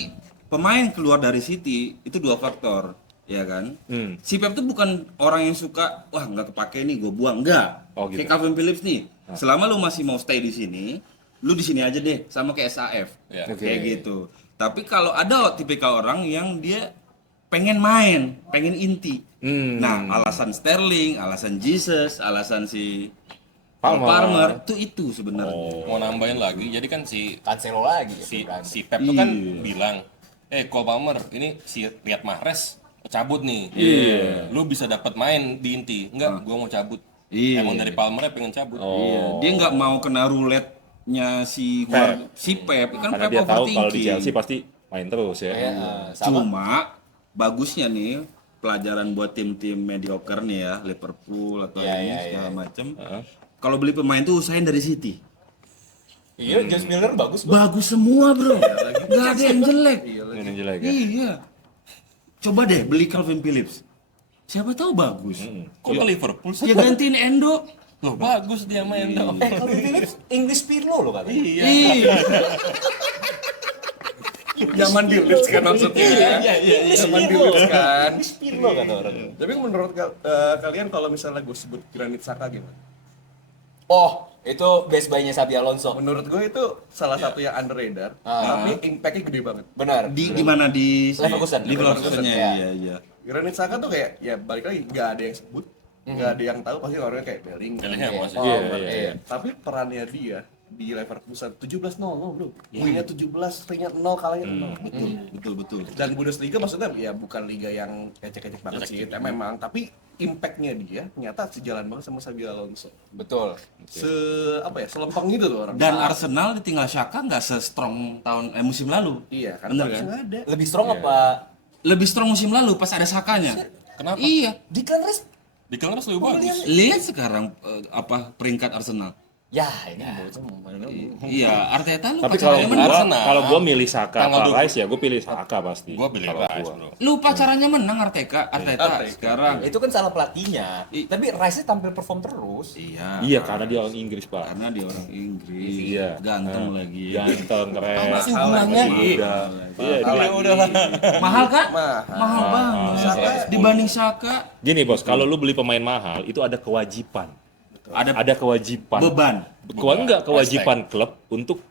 pemain keluar dari City itu dua faktor, ya kan? Si Pep tuh bukan orang yang suka, wah nggak kepake nih, gue buang, enggak. Oh, gitu. Kayak Calvin Phillips nih, selama lu masih mau stay di sini, lu di sini aja deh, sama kayak SAF, Ya. Oke. kayak gitu. Tapi kalau ada tipikal orang yang dia pengen main, pengen inti. Nah, alasan Sterling, alasan Jesus, alasan si Palmer itu sebenarnya. Mau nambahin lagi, jadi kan si Cancelo lagi si Pep tuh kan Iya. bilang, Cole Palmer ini si Riyad Mahrez cabut nih. Lu bisa dapat main di inti. Enggak, gua mau cabut. Iya. Emang dari Palmer pengen cabut. Iya, dia nggak mau kena roulette-nya si Pep, kan Karena Pep dia tahu kalau di overthinking. Chelsea pasti main terus ya. sama Cuma bagusnya nih pelajaran buat tim-tim mediocre nih ya, Liverpool atau ini segala macem. Kalau beli pemain tuh usahain dari City. iya James Milner bagus bro. Bagus semua bro, nggak ada yang jelek. Ini jelek ya. Iya. Coba deh beli Calvin Phillips. Siapa tahu bagus. Kok ke Liverpool sih? Ya gantiin Endo. Loh, bagus dia main dong. Calvin Phillips English Pirlo loh katanya. Iya. Zaman di Leeds kan maksudnya. Zaman di Leeds kan. English Pirlo kata orang. Tapi menurut kalian kalau misalnya gue sebut Granit Xhaka gimana? Oh, itu best buy-nya Xabi Alonso. Menurut gue itu salah satu yang underrated, tapi impact-nya gede banget. Benar. Di mana di Leverkusen. Di Leverkusennya, Iya. iya. Granit Xhaka tuh kayak ya balik lagi nggak ada yang sebut, nggak ada yang tahu pasti orangnya kayak Bellingham. Bellingham masih. Palmer. Iya. Tapi perannya dia di Leverkusen 17-0 bro. Winnya 17, ringnya 0, kalahnya 0. Betul. Dan Bundesliga maksudnya ya bukan liga yang kecek-kecek banget sih, memang, tapi impact-nya dia ternyata sejalan banget sama Xabi Alonso. Betul. Selempeng itu tuh orang. Dan Arsenal ditinggal Xhaka nggak se-strong musim lalu. Iya, karena Bener Bagus kan? nggak ada. Lebih strong apa? Lebih strong musim lalu pas ada Sakanya. Kenapa? Iya. Declan Rice? Di kelas lebih bagus. Lihat sekarang peringkat Arsenal. Ya, ini bocah mau main Iya, Arteta lu Tapi kalau pacarnya gua, menang. Arsenal. kalau gua milih Saka Tanggal apa 20. Rice ya gua pilih Saka pasti. Gua pilih Kalau Rice, gua. bro. Lu pacarannya menang Arteta Arteta. sekarang. Itu kan salah pelatihnya. Tapi Rice tampil perform terus. Iya. Iya, karena dia orang Inggris, Pak. Karena dia orang Inggris. Iya. Ganteng Nah, lagi. Ganteng, keren. Apa sih hubungannya? Udah. Iya, dia udahlah. Mahal kan? Mahal. banget. Saka Dibanding Saka Gini, Bos, kalau lu beli pemain mahal itu ada kewajiban. Ada kewajiban. beban. Enggak kewajiban klub untuk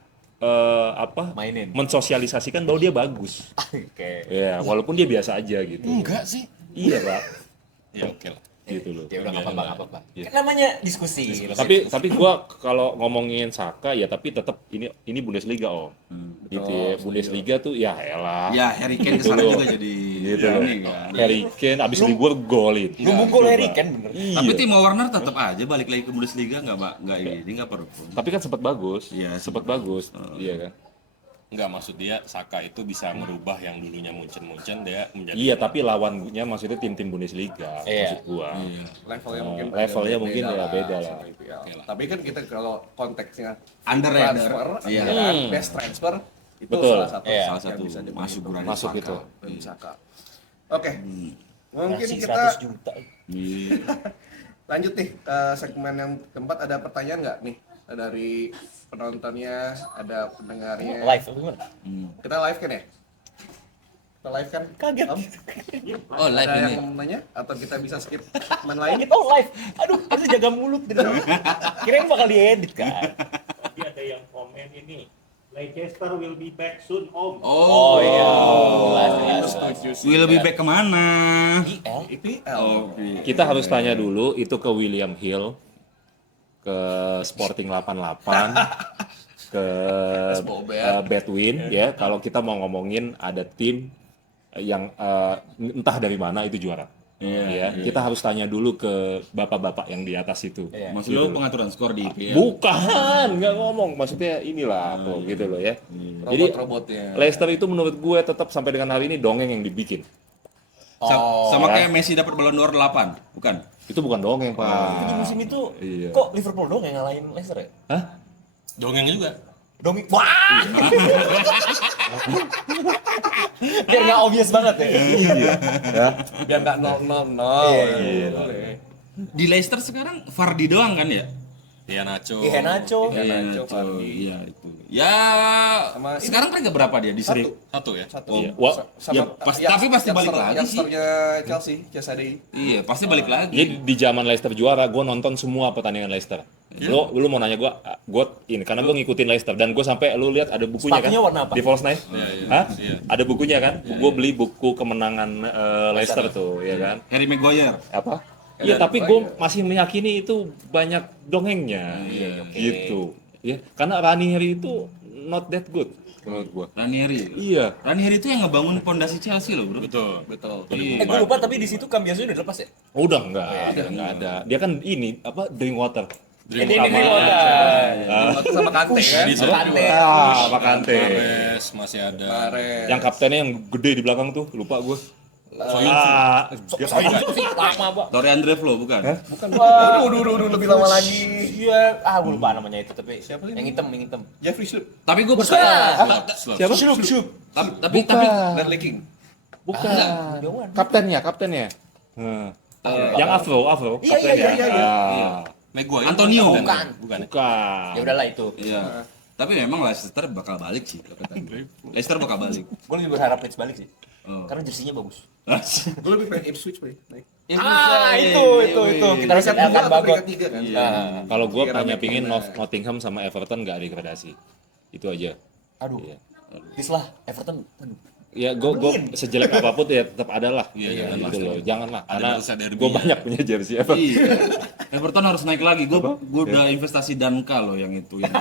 Mainin. mensosialisasikan bahwa dia bagus. Oke. Ya, walaupun dia biasa aja gitu. Enggak sih. Iya, Pak. Ya oke lah. Gitu loh. Ya udah nggak apa-apa, nggak apa-apa. Iya. Kan namanya diskusi. Tapi gua kalau ngomongin Saka ya tapi tetap ini Bundesliga Om. Gitu ya. Bundesliga tuh ya elah. Ya Harry Kane Gitu kesana loh. juga jadi Gitu loh. ini kan. Harry Kane abis libur golin. Lu mukul Coba. Harry Kane bener. Iya. Tapi Timo Werner tetap aja balik lagi ke Bundesliga nggak ini nggak perform. Tapi kan sempat bagus. Iya, sempat bagus. Iya kan? Enggak, maksud dia Saka itu bisa merubah yang dulunya Munchen dia menjadi Iya, tapi lawannya maksudnya tim-tim Bundesliga Iya. maksud gua. levelnya mungkin levelnya mungkin ya beda lah. sama IPL. Tapi kan kita kalau konteksnya Under transfer, Iya. ya kan, best transfer itu Betul. salah satu Iya. Salah yang satu bisa dimasukin masuk Granit Masuk Xhaka. itu. Granit Xhaka. Oke, mungkin Kasih kita 100 juta. Iya. lanjut nih ke segmen yang keempat. Ada pertanyaan nggak nih dari penontonnya, ada pendengarnya? Live apa gimana? Kita live kan ya? Kita live kan? Kaget. Om? Oh, live Ada ini. yang mau nanya atau kita bisa skip segmen lain? Kaget, oh live. Aduh, harus jaga mulut gitu. Kirain bakal diedit kan. Tapi ada yang komen ini, Leicester will be back soon, Om. Oh iya. Jelas, Itu jelas. setuju sih. Will be back kemana? IL. IPL. Oke. Kita harus tanya dulu itu ke William Hill, ke Sporting 88, ke Bedwin ya. Kalau kita mau ngomongin ada tim yang entah dari mana itu juara. Ya, kita harus tanya dulu ke bapak-bapak yang di atas itu. Iya. Maksud lu pengaturan skor di IPL? Bukan, nggak ngomong. Maksudnya inilah tuh, gitu loh ya. Jadi Robot-robotnya. Leicester itu menurut gue tetap sampai dengan hari ini dongeng yang dibikin. Sama ya. kayak Messi dapat Ballon d'Or 8, bukan? Itu bukan dongeng, Pak. Di musim itu Iya. kok Liverpool dong yang ngalahin Leicester ya? Hah? dongeng juga. Dong, wah! Biar nggak obvious banget ya. Ya. Biar nggak 0-0-0. Iya. Di Leicester sekarang Vardy doang kan ya? Dia Nacho. Iya Nacho. Nacho, Nacho, Vardy. iya itu. Ya, Sama ini. sekarang peringkat berapa dia di seri? Satu ya. Satu. Iya. Wah, ya, tapi pasti balik lagi sih. Youngsternya Chelsea, Chelsea. Iya, pasti balik lagi. Jadi di zaman Leicester juara, gue nonton semua pertandingan Leicester. Lu mau nanya gue ini karena gue ngikutin Leicester dan gue sampai lu lihat ada bukunya kan Sepatunya warna apa? di False Nine. Hah? Iya. Ada bukunya kan? Gue beli buku kemenangan Leicester tuh, ya kan? Harry Maguire. Apa? Iya, tapi gue masih meyakini itu banyak dongengnya, gitu. Ya, karena Ranieri itu not that good menurut gue. Ranieri. Iya. Ranieri itu yang ngebangun pondasi Chelsea loh, Bro. Betul. Betul. Gue lupa tapi di situ Cambiaso udah dilepas ya? Udah enggak ada. Dia kan ini apa Drinkwater. Dia Drinkwater. Sama Kante kan? Jadi Kante. Pak Kante. Mahrez masih ada. Mahrez. Yang kaptennya yang gede di belakang tuh, lupa gue. Soalnya sih lama, Bang. Torre Andre Flo bukan? Bukan. Udah lebih lama lagi. Iya, gue lupa namanya itu tapi siapa yang hitam, yang hitam. Jeffrey Schlupp, Tapi gue percaya. Siapa? Tapi Bradley King. Bukan. Jauhan. Kaptennya. Yang Afro, Iya, kaptennya. iya. Maguire. Antonio. Bukan. Bukan. ya? Bukan. Ya udahlah itu. Iya. Tapi memang Leicester bakal balik sih. Leicester bakal balik. Gue lebih berharap Leeds balik sih. Oh. Karena jersinya bagus. Gue lebih pengen Ipswich paling. Naik. Itu. Kita harus Peringkat Elkan dua atau Bagot. peringkat tiga kan? Kalau gue Kira hanya Mac pingin Mac. Nottingham sama Everton nggak degradasi. Itu aja. Aduh. Iya. Please lah, Everton. Aduh. ya gue sejelek apapun ya tetap ada lah gitu loh. Janganlah karena Barca derby gue ya. banyak punya jersey Everton. Iya. Everton harus naik lagi. Gue udah investasi Danka loh yang itu yang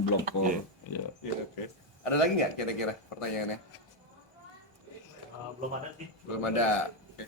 blok kol. Iya. Iya, oke. Ada lagi nggak kira-kira pertanyaannya? Belum ada sih. Belum ada. Oke.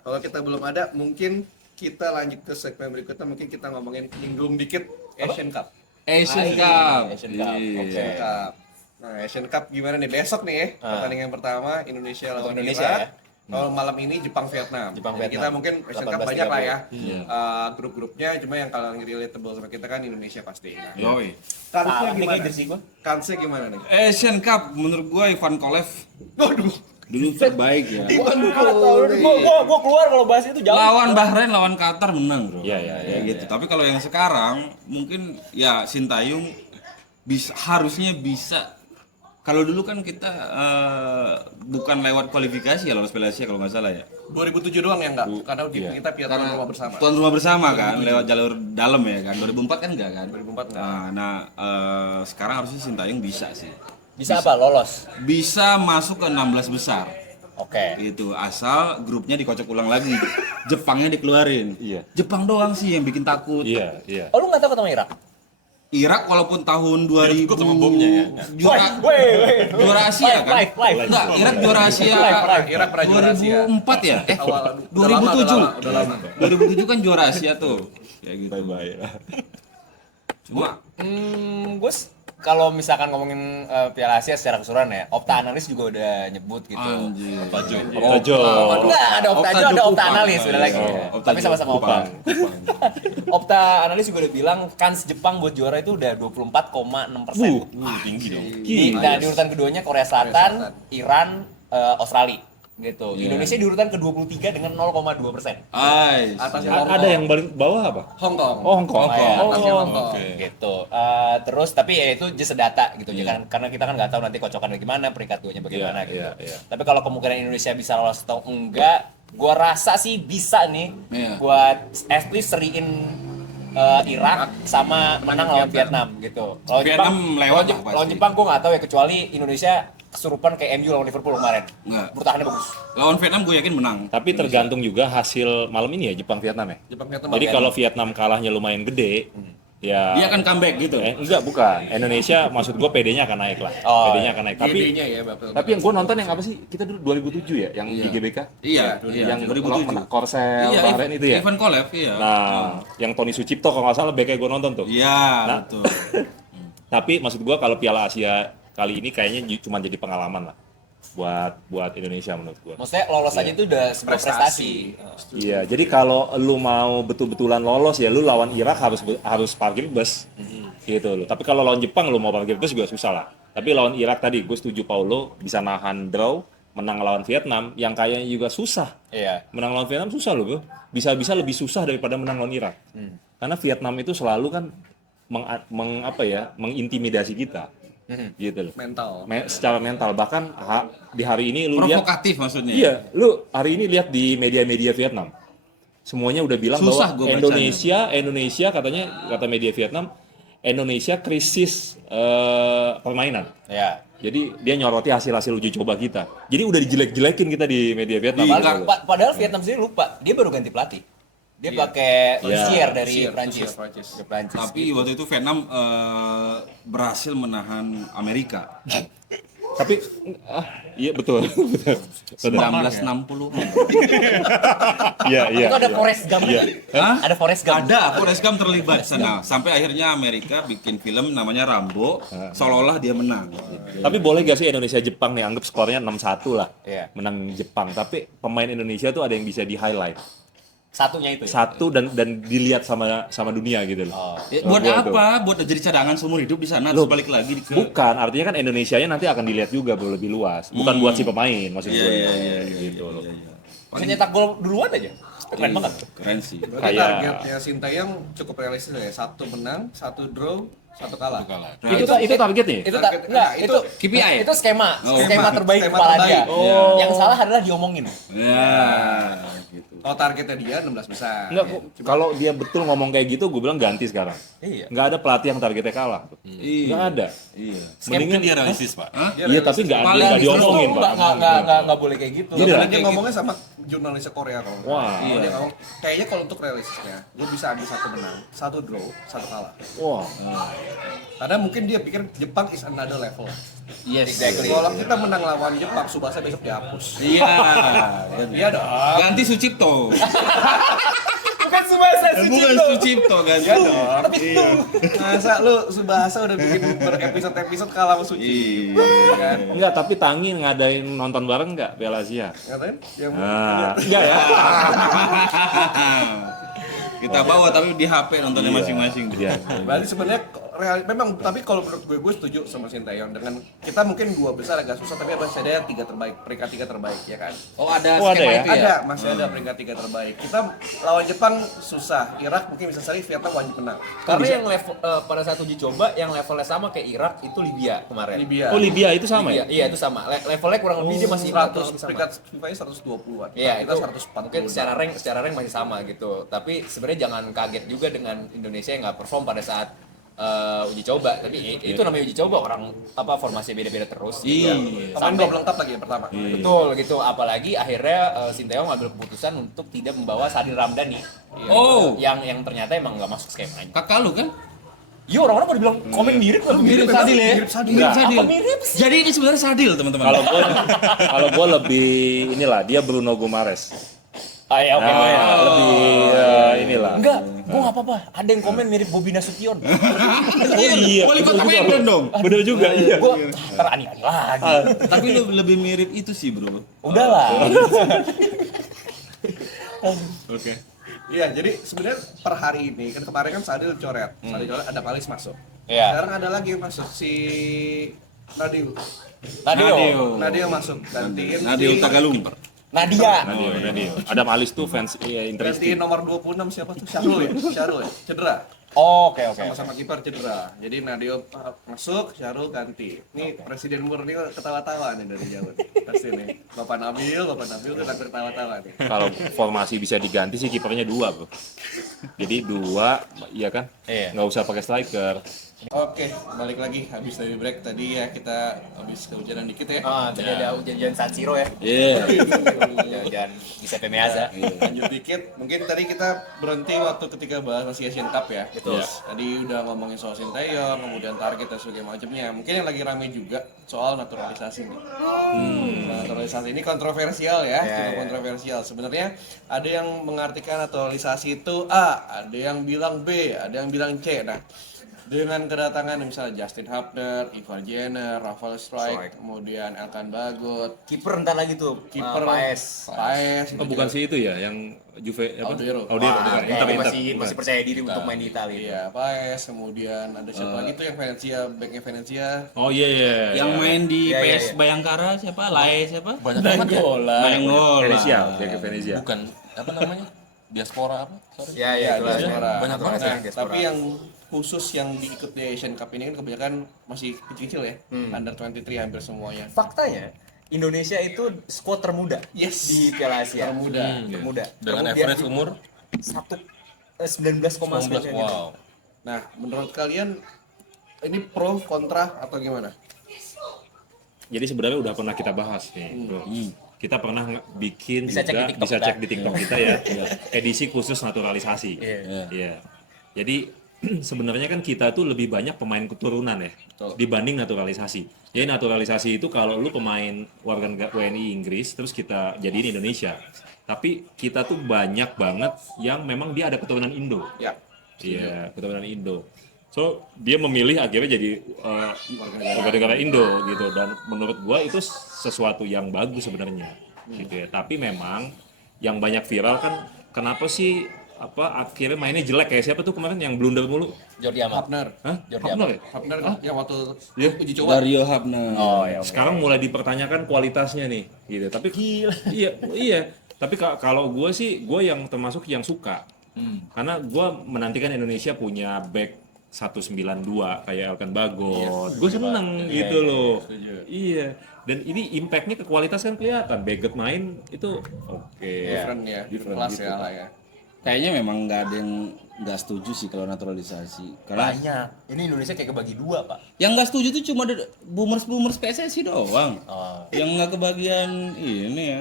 Kalau kita belum ada, mungkin kita lanjut ke segmen berikutnya. Mungkin kita ngomongin nyinggung dikit Asian Cup. Asian Cup. Asian Cup. Iya. Asian Cup. Nah, Asian Cup gimana nih? Besok nih ya, pertandingan pertama Indonesia lawan Indonesia Irak. ya. Kalau malam ini Jepang Vietnam. Jepang, Jadi kita Vietnam. mungkin Asian Cup banyak lah ya. 18.30. Grup-grupnya cuma yang kalau relatable sama kita kan Indonesia pasti. Nah, Yoi. kansnya Salah nih gimana? kayak jersey gua. Kansnya gimana nih? Asian Cup menurut gue Ivan Kolev Waduh. dulu terbaik ya. Gua keluar kalau bahas itu jauh. Lawan Bahrain, lawan Qatar menang, bro. Iya, Ya gitu. Tapi kalau yang sekarang mungkin ya Sintayong harusnya bisa. Kalau dulu kan kita bukan lewat kualifikasi ya lolos Piala Asia kalau nggak salah ya. 2007 doang ya enggak? Karena Iya. kita piala tuan rumah bersama. Tuan rumah bersama kan lewat jalur dalam ya kan. 2004 kan enggak kan? 2004 enggak. Sekarang harusnya Sintayong bisa sih. Bisa apa? Lolos. Bisa masuk ke 16 besar. Oke. Gitu, asal grupnya dikocok ulang lagi. Jepangnya dikeluarin. Iya. Jepang doang sih yang bikin takut. Iya. Oh, lu nggak tahu ketemu Irak? Irak walaupun tahun 2000 Takut sama bomnya ya. juara Asia kan? Live. Enggak, Irak juara Asia. Irak pernah juara Asia. 2004 ya? Awal 2007. udah lama. 2007 kan juara Asia tuh. Kayak gitu. Bye-bye. Cuma Gue kalau misalkan ngomongin Piala Asia secara keseluruhan ya, Opta Analis juga udah nyebut gitu. anjir. Ojo. Enggak, ada Opta Jo, ada Opta Analis udah lagi. Oh, Opta Tapi Jo, sama-sama Opta. Kupang. Opta Analis juga udah bilang kans Jepang buat juara itu udah 24,6%. Tinggi dong. Nah, di urutan keduanya Korea Selatan, Iran, Australia gitu. Iya. Indonesia di urutan ke-23 dengan 0,2%. Ais. Atasnya Ya. Hong Ada Kong. yang paling bawah apa? Hong Kong. Oh, Hong Kong. Oh, iya. Atasnya Hong Kong. Oke. Gitu. Terus tapi ya itu just data gitu ya kan, karena kita kan nggak tahu nanti kocokannya gimana, peringkat duanya bagaimana gitu. iya. Tapi kalau kemungkinan Indonesia bisa lolos atau enggak, gua rasa sih bisa nih Iya. buat at least seriin Irak sama menang lawan Vietnam gitu. Lawan Vietnam lewat lah lawan pasti. Jepang gua nggak tahu ya, kecuali Indonesia kesurupan kayak MU lawan Liverpool kemarin. Enggak. Bertahannya bagus. Lawan Vietnam gue yakin menang. Tapi tergantung juga hasil malam ini ya Jepang Vietnam ya. Jepang Vietnam. Jadi kalau Vietnam kalahnya lumayan gede, ya Dia akan comeback gitu. enggak bukan. Indonesia maksud gue PD-nya akan naik lah. Oh, PD-nya akan naik. Tapi PD-nya ya, Bapak. tapi yang gue nonton yang apa sih? Kita dulu 2007 ya, yang di GBK. Iya, Yang 2007. menang Korsel, Iya, Bahrain itu ya. Ivan Kolev, iya. Nah, yang Tony Sucipto kalau nggak salah backnya gue nonton tuh. Iya, Nah. betul. Tapi maksud gue kalau Piala Asia kali ini kayaknya cuma jadi pengalaman lah buat Indonesia menurut gue. Maksudnya lolos aja itu udah sebuah prestasi. Iya, jadi kalau lu mau betul-betulan lolos ya lu lawan Irak harus parkir bus. Gitu loh. Tapi kalau lawan Jepang lu mau parkir bus juga susah lah. Tapi lawan Irak tadi gue setuju Paulo bisa nahan draw, menang lawan Vietnam yang kayaknya juga susah. Iya. Menang lawan Vietnam susah loh, bro. Bisa-bisa lebih susah daripada menang lawan Irak. Karena Vietnam itu selalu kan mengintimidasi kita. Gitu loh. mental. Secara mental bahkan di hari ini lu lihat Provokatif maksudnya. iya, lu hari ini lihat di media-media Vietnam. Semuanya udah bilang Susah gua bahwa bacanya. Indonesia katanya kata media Vietnam, Indonesia krisis permainan. Ya. Jadi dia nyoroti hasil-hasil uji coba kita. Jadi udah dijelek-jelekin kita di media Vietnam. Iya, gitu loh. Padahal Vietnam sendiri lupa, dia baru ganti pelatih. Dia pakai Iya. Sier dari Sier, Prancis. Sier, Prancis. Dari Prancis. Tapi waktu itu Vietnam berhasil menahan Amerika. Tapi iya betul. betul. 1960. Iya, iya. itu ada iya. Forrest Gump. Iya. Hah? Ada Forrest Gump. Ada, Forrest Gump terlibat di sana. Sampai akhirnya Amerika bikin film namanya Rambo, seolah-olah dia menang. Tapi boleh gak sih Indonesia Jepang nih anggap skornya 6-1 lah. Iya. Menang Jepang, tapi pemain Indonesia tuh ada yang bisa di-highlight. Satunya itu. Ya? Satu dan dilihat sama dunia gitu loh. Oh. Buat Gua tuh. apa? Buat jadi cadangan seumur hidup di sana terus balik lagi ke Bukan, artinya kan Indonesianya nanti akan dilihat juga bro, lebih luas. Bukan buat si pemain, maksud gue. Gitu loh. Bisa nyetak gol duluan aja. Keren banget. Keren sih. Berarti Kayak- targetnya Sintayong cukup realistis ya. 1 menang, 1 draw, satu kalah. Kalah. Nah, Itu targetnya. Itu Target- enggak, nah, itu KPI. itu skema, Oh. skema terbaik Skema kepala terbaik. dia. Oh. Yang salah adalah diomongin. Ya, gitu. Oh, targetnya dia 16 besar. Enggak, kalau dia betul ngomong kayak gitu, gue bilang ganti sekarang. Iya. Nggak ada pelatih yang targetnya kalah. Iya. Nggak ada. Iya. Mungkin dia realistis, Pak. Hah? Iya, tapi nggak Paling nggak diomongin, Justru Pak. nggak boleh kayak gitu. Iya. Dia ngomongnya sama jurnalisnya Korea kalau nggak Wah. salah. Dia ngomong, kayaknya kalau untuk realistisnya, lu bisa ambil 1 menang, 1 draw, 1 kalah. Wah. Karena mungkin dia pikir Jepang is another level. Yes. Exactly. Kalau kita menang lawan Jepang, Tsubasa besok dihapus. Iya. Iya dong. Ganti Sucipto. Bukan Subasa Bukan Sucipto ganti. Iya dong. Masa lu Tsubasa udah bikin berepisode-episode kalah sama Suci. Iya. Kan? Enggak, tapi Tangi ngadain nonton bareng nggak Piala Asia? Ngatain? Yang Enggak ya? Kita bawa tapi di HP nontonnya masing-masing. Iya. Berarti sebenarnya memang, tapi kalau menurut gue setuju sama Sintayong dengan kita mungkin 2 besar agak susah, tapi masih ada yang 3 terbaik, peringkat 3 terbaik ya kan. Oh, ada Oh, ada skema ya? itu ya? Ada, masih ada peringkat 3 terbaik. Kita lawan Jepang susah, Irak mungkin bisa seri, Vietnam wajib menang. Karena yang level pada saat uji coba yang levelnya sama kayak Irak itu Libya kemarin. Libya. Oh, Libya itu sama ya? Iya, itu sama. Levelnya kurang lebih dia masih 100 sama. peringkat FIFA-nya 120-an. Iya, kita itu 140. mungkin secara rank masih sama gitu. Tapi sebenarnya jangan kaget juga dengan Indonesia yang nggak perform pada saat uji coba. Tapi itu namanya uji coba, orang formasi beda-beda terus. Gitu. Iya. Pemain belum lengkap lagi yang pertama. Betul gitu. Apalagi akhirnya Sintayong ngambil keputusan untuk tidak membawa Sadil Ramdhani. Oh. Yang ternyata emang nggak masuk skemanya. Kakak lu kan? Iya, orang-orang pada bilang komen mirip lah. Mirip Sadil ya? Mirip Sadil. Mirip Sadil. Apa mirip sih? Jadi ini sebenarnya Sadil, teman-teman. Kalau gua lebih inilah, dia Bruno Gumares. Ya, oke. Lebih inilah. Enggak, gua nggak apa-apa. Ada yang komen mirip Bobi Nasution. Iya. Wali kota Medan dong. Bener juga, iya. Gua terani-ani lagi. Tapi lu lebih mirip itu sih, Bro. Udahlah. Oke. Iya, jadi sebenarnya per hari ini kan kemarin kan Sadil coret, Sadil coret ada Palis masuk. Iya. Sekarang ada lagi yang masuk si Nadio. Nadio masuk gantiin Nadio si- Tagalung. Nadia. Nadio. Ada Malis tuh fans gantiin interesting. nomor 26 siapa tuh? Syahrul ya? Cedera. Oke. Sama-sama kiper cedera. Jadi Nadio masuk, Syahrul ganti. Ini Presiden Murni ketawa-tawa nih dari jauh. Pasti nih. Bapak Nabil tuh lagi ketawa-tawa nih. Kalau formasi bisa diganti sih kipernya 2, Bro. Jadi 2, iya kan? Iya. Nggak usah pakai striker. Oke, balik lagi habis dari break tadi ya, kita habis kehujanan dikit ya. Tadi ada ujian San Siro ya. Iya. Ujian Giuseppe Meazza. Lanjut dikit, mungkin tadi kita berhenti waktu ketika bahas masih Asian Cup ya. Betul. Tadi udah ngomongin soal Sintayong, kemudian target dan sebagainya macamnya. Mungkin yang lagi rame juga soal naturalisasi nih. Naturalisasi ini kontroversial ya, cukup kontroversial. Sebenarnya ada yang mengartikan naturalisasi itu A, ada yang bilang B, ada yang bilang C. Nah, dengan kedatangan misalnya Justin Hubner, Ivar Jenner, Rafael Struijk, kemudian Elkan Bagot, Kiper entar lagi tuh. kiper Paes. Paes, Oh, bukan sih itu ya yang Juve apa? Aldiero. Aldiero, bukan. Kayaknya Inter. masih percaya diri untuk main di Italia. Iya, Paes, kemudian ada siapa lagi tuh yang Venezia, backnya Venezia. Oh iya iya. Yang main di Iya, iya, PS iya. Bayangkara siapa? Lae siapa? Banyak banget ya. Bayanggola. Venezia, kayak Venezia. Bukan apa namanya? Diaspora apa? Sorry. Iya, Iya, itulah. diaspora. Banyak banget ya. Nah, tapi yang khusus yang diikut di Asian Cup ini kan kebanyakan masih kecil-kecil ya. Under 23 hampir semuanya. Faktanya Indonesia itu skuad termuda Yes. di Piala Asia. Termuda. Termuda. Dengan Kemudian average umur 19,9. 19. Wow. Nah, menurut kalian ini pro kontra atau gimana? Jadi sebenarnya udah pernah kita bahas nih, Bro. Kita pernah bikin Bisa cek juga, di TikTok bisa kita. cek di TikTok kita ya, edisi khusus naturalisasi. Iya. Iya. Jadi sebenarnya kan kita tuh lebih banyak pemain keturunan ya dibanding naturalisasi. Jadi naturalisasi itu kalau lu pemain warga negara WNI Inggris terus kita jadiin Indonesia. Tapi kita tuh banyak banget yang memang dia ada keturunan Indo. Ya. Iya, keturunan Indo. So dia memilih akhirnya jadi warga negara Indo gitu, dan menurut gua itu sesuatu yang bagus sebenarnya gitu ya. Tapi memang yang banyak viral kan kenapa sih akhirnya mainnya jelek, kayak siapa tuh kemarin yang blunder mulu? Jordi Amat. Hubner. Hah? Jordi Hubner ya? Hubner yang waktu Iya. uji coba. Dario Hubner. Oh ya. Sekarang mulai dipertanyakan kualitasnya nih gitu. Tapi gila. Iya. Tapi kalau gue yang termasuk yang suka. Karena gue menantikan Indonesia punya back 192 kayak Elkan Bagot. Gue seneng gitu loh. Iya. Dan ini impactnya ke kualitas kan kelihatan. Bagot main itu oke. Different ya, different kelas ya lah ya. Kayaknya memang nggak ada yang nggak setuju sih kalau naturalisasi. Karena Banyak. Ini Indonesia kayak kebagi dua, Pak. yang nggak setuju tuh cuma boomers PSSI doang. Oh. Yang nggak kebagian ini ya.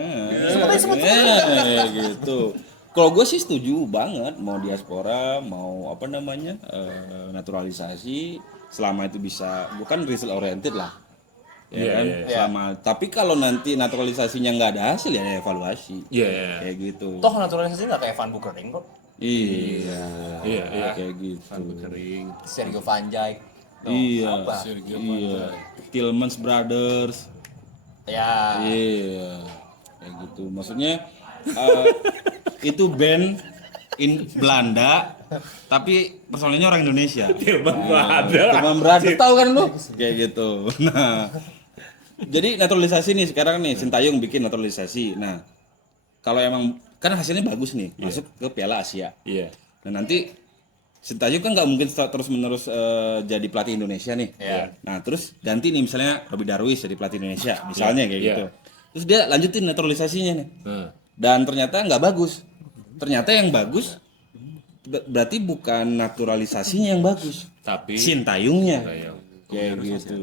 Ya, gitu. Kalau gue sih setuju banget mau diaspora, mau apa namanya naturalisasi, selama itu bisa bukan result oriented lah. Ya Iya, kan, iya, iya. selama. Tapi kalau nanti naturalisasinya nggak ada hasil ya evaluasi. Iya. Kayak gitu. Toh naturalisasi nggak kayak Van Boekeling kok. Iya. Iya. Kayak gitu. Kering. Sergio Van Dijk. Tuh, Iya. apa? Iya. Tillmans Brothers. Ya. Iya. Kayak gitu. Maksudnya itu band in Belanda tapi personelnya orang Indonesia. Tilman Brothers. Tillmans Brothers tahu kan lu? Kayak gitu. Nah. Jadi naturalisasi nih sekarang nih Sintayong bikin naturalisasi. Nah, kalau emang kan hasilnya bagus nih, masuk ke Piala Asia. Iya. Nah, nanti Sintayong kan nggak mungkin terus-menerus jadi pelatih Indonesia nih. Iya. Nah, terus ganti nih misalnya Robby Darwis jadi pelatih Indonesia, misalnya kayak Iya. gitu. Terus dia lanjutin naturalisasinya nih. Nah. Dan ternyata nggak bagus. Ternyata yang bagus berarti bukan naturalisasinya yang bagus, Tapi Sintayongnya. Sintayong. Kayak gitu.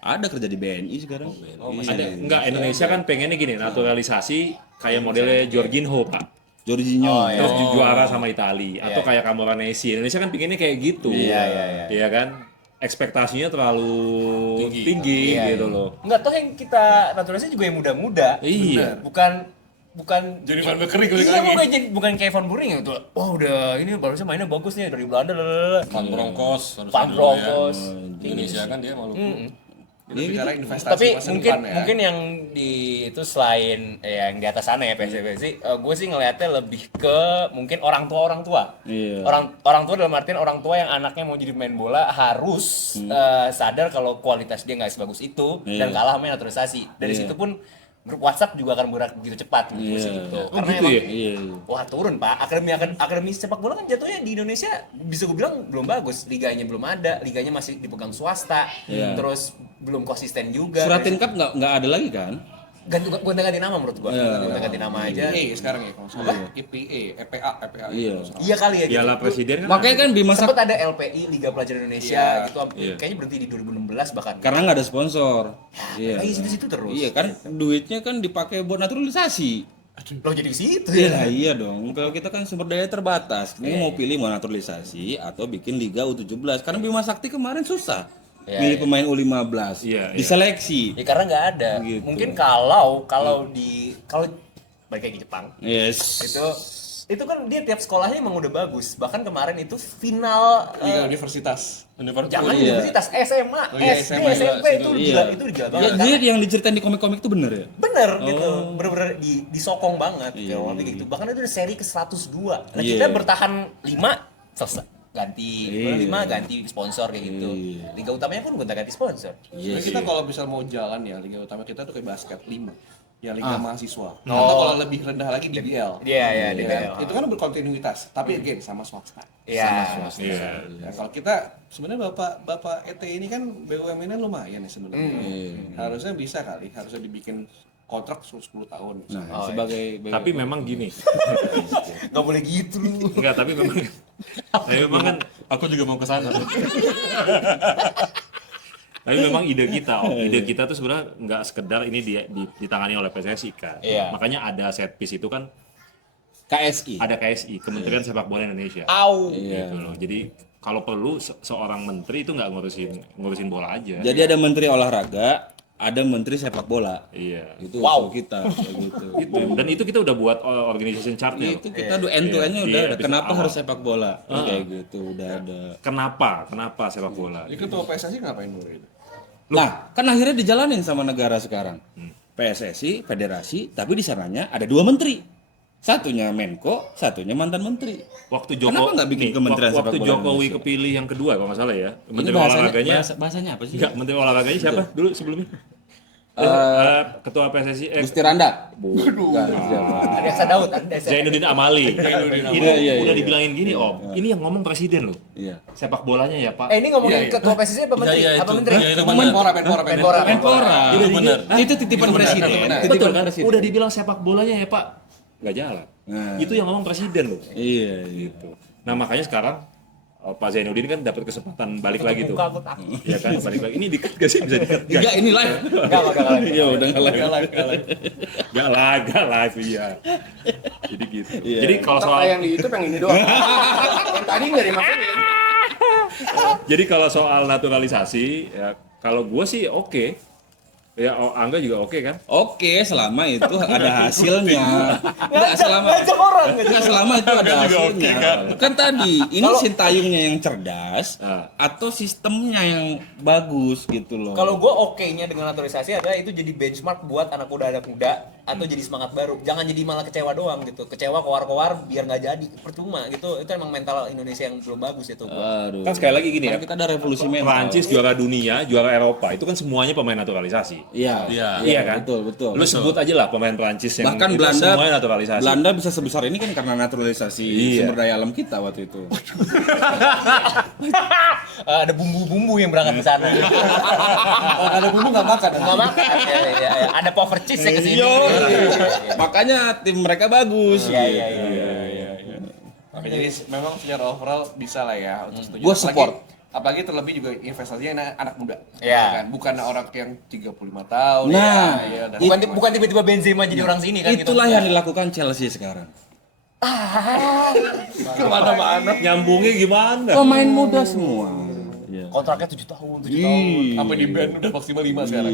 Ada kerja di BNI sekarang. Ada enggak Indonesia kan pengennya gini, naturalisasi kayak modelnya Jorginho, Pak. Jorginho. Terus juara sama Itali atau kayak Camoranesi. Indonesia kan pengennya kayak gitu. Iya kan? Ekspektasinya terlalu tinggi gitu loh. Enggak, toh yang kita naturalisasi juga yang muda-muda. Iya. Bukan Jadi Van Beekering balik iya, lagi. bukan kayak Van Boekeling itu. Wah, udah ini barusan mainnya bagus nih dari Belanda. Van Bronckhorst harusnya Van dulu Bronckhorst. ya. Indonesia kan dia Maluku. Kita bicara investasi Tapi masa mungkin depan ya. mungkin yang di itu selain yang di atas sana ya PSSI, gue sih ngelihatnya lebih ke mungkin orang tua. Iya. Orang tua dalam artian orang tua yang anaknya mau jadi main bola harus sadar kalau kualitas dia nggak sebagus itu dan kalah sama naturalisasi. Dari situ pun grup WhatsApp juga akan bergerak begitu cepat gitu sih gitu. Karena gitu emang ya? Iya. wah turun Pak. Akademi sepak bola kan jatuhnya di Indonesia bisa gue bilang belum bagus. Liganya belum ada, liganya masih dipegang swasta. Terus belum konsisten juga. Suratin Cup nggak ada lagi kan? Ganti nama menurut gua. Ganti nama aja. IPA sekarang ya kalau nggak salah. IPA, EPA. Iya. Iya kali ya gitu. Piala Presiden kan. Makanya kan Bima Sempet ada LPI Liga Pelajar Indonesia Iya. gitu. Kayaknya berhenti di 2016 bahkan. karena nggak ada sponsor. Iya. Kayak situ-situ terus. Iya kan duitnya kan dipakai buat naturalisasi. Lo jadi ke situ Iya ya. lah, iya dong. Kalau kita kan sumber daya terbatas. Ini mau pilih mau naturalisasi atau bikin Liga U17. Karena Bima Sakti kemarin susah. Milih pemain U15. Iya, iya. Diseleksi. Ya karena nggak ada. Gitu. Mungkin kalau balik kayak Jepang Yes. itu kan dia tiap sekolahnya emang udah bagus. Bahkan kemarin itu final Liga universitas. jangan Iya. universitas SMA, iya, SD, SMA, SMP itu Iya. itu gila Ya, banget. jadi yang diceritain di komik-komik itu bener ya? Bener gitu, bener-bener disokong banget kayak kayak gitu. Bahkan itu udah seri ke 102. Nah kita Iya. bertahan 5 selesai ganti Iya. 5 ganti sponsor kayak gitu. Iya. Liga utamanya pun gonta-ganti sponsor. Tapi kita kalau misal mau jalan ya liga utama kita tuh kayak basket 5. Ya liga mahasiswa. Oh. Atau kalau lebih rendah lagi DBL. Iya, Ya kan? DBL. Itu kan berkontinuitas, tapi again sama swasta. Iya. Nah, kalau kita sebenarnya Bapak ET ini kan BUMN-nya lumayan ya sebenarnya. Harusnya bisa kali, harusnya dibikin kontrak 10 tahun. Nah, sebagai Tapi memang gini. Gak boleh gitu lu. Enggak, tapi memang kan Aku juga mau ke sana. tapi memang ide kita tuh sebenarnya nggak sekedar ini ditangani oleh PSSI kan. Iya. Makanya ada set piece itu kan KSI. ada KSI, Kementerian Sepak Bola Indonesia. Au. Gitu loh. Jadi kalau perlu seorang menteri itu nggak ngurusin bola aja. Jadi ada menteri olahraga, ada menteri sepak bola. Iya. Itu Wow. kita kayak gitu. Dan itu kita udah buat organization chartnya. Itu kita do end to end-nya Iya, udah ada. episode Kenapa awal. harus sepak bola? Kayak gitu udah ada. Kenapa sepak bola? Itu ketua PSSI ngapain dulu itu? Nah, kan akhirnya dijalanin sama negara sekarang. PSSI, federasi, tapi di sananya ada 2 menteri. Satunya Menko, satunya mantan menteri. Waktu Kenapa nggak bikin Kementerian Sepak waktu Bola Jokowi Indonesia? kepilih yang kedua kalau nggak salah ya. Ini Menteri olahraganya bahasanya apa sih? enggak, menteri olahraganya siapa dulu sebelumnya? Ketua PSSI Gusti Randa. Desa Daud, Desa. Zainuddin Amali. Ini Iya. udah dibilangin gini Om, ini yang ngomong presiden loh. Iya. Sepak bolanya ya Pak. Ini ngomongin ketua PSSI apa menteri? Iya, Apa itu. menteri? Iya, itu Menpora. Menpora. Itu benar. Itu titipan presiden. Betul kan? Udah dibilang sepak bolanya ya Pak, nggak jalan. Nah. Itu yang ngomong presiden loh. Iya. Gitu. Nah makanya sekarang Pak Zainuddin kan dapat kesempatan balik lagi tuh. Buka, aku takut. Iya kan, balik lagi. Ini dikat gak sih? Bisa dikat gak? Enggak, ini live. Enggak. Ya udah enggak live. Gak live, iya. Jadi gitu. Jadi kalau soal Yang di YouTube yang ini doang. Yang tadi nggak dimasukin. Jadi kalau soal naturalisasi, ya kalau gue sih oke. Ya Angga juga oke kan? Oke, selama itu ada hasilnya. Enggak selama itu ada hasilnya. Kan tadi ini Sintayongnya yang cerdas atau sistemnya yang bagus gitu loh. Kalau gue oke-nya dengan naturalisasi adalah itu jadi benchmark buat anak muda atau jadi semangat baru. Jangan jadi malah kecewa doang gitu. Kecewa kowar-kowar biar nggak jadi. Percuma gitu. Itu emang mental Indonesia yang belum bagus itu. Aduh. Kan sekali lagi gini ya, Karena kita ada revolusi mental. Prancis juara dunia, juara Eropa, itu kan semuanya pemain naturalisasi. Iya. Iya kan? Betul. Lu sebut aja lah pemain Prancis yang Bahkan itu Belanda semuanya naturalisasi. Belanda bisa sebesar ini kan karena naturalisasi sumber daya alam kita waktu itu. Ada bumbu-bumbu yang berangkat ke sana. Oh, ada bumbu nggak makan. Nggak makan. Ya. Ada pover cheese ya ke sini. Makanya tim mereka bagus. Iya. Oke, jadi memang secara overall bisa lah ya untuk setuju. Gua support. Apalagi terlebih juga investasinya anak muda. Iya. Kan? Bukan orang yang 35 tahun. Nah, dan Bukan tiba-tiba Benzema jadi orang sini kan. Itulah yang dilakukan Chelsea sekarang. kemana-mana. Nyambungnya gimana? Pemain muda semua. Kontraknya 7 tahun. Sampai di band udah maksimal 5 sekarang.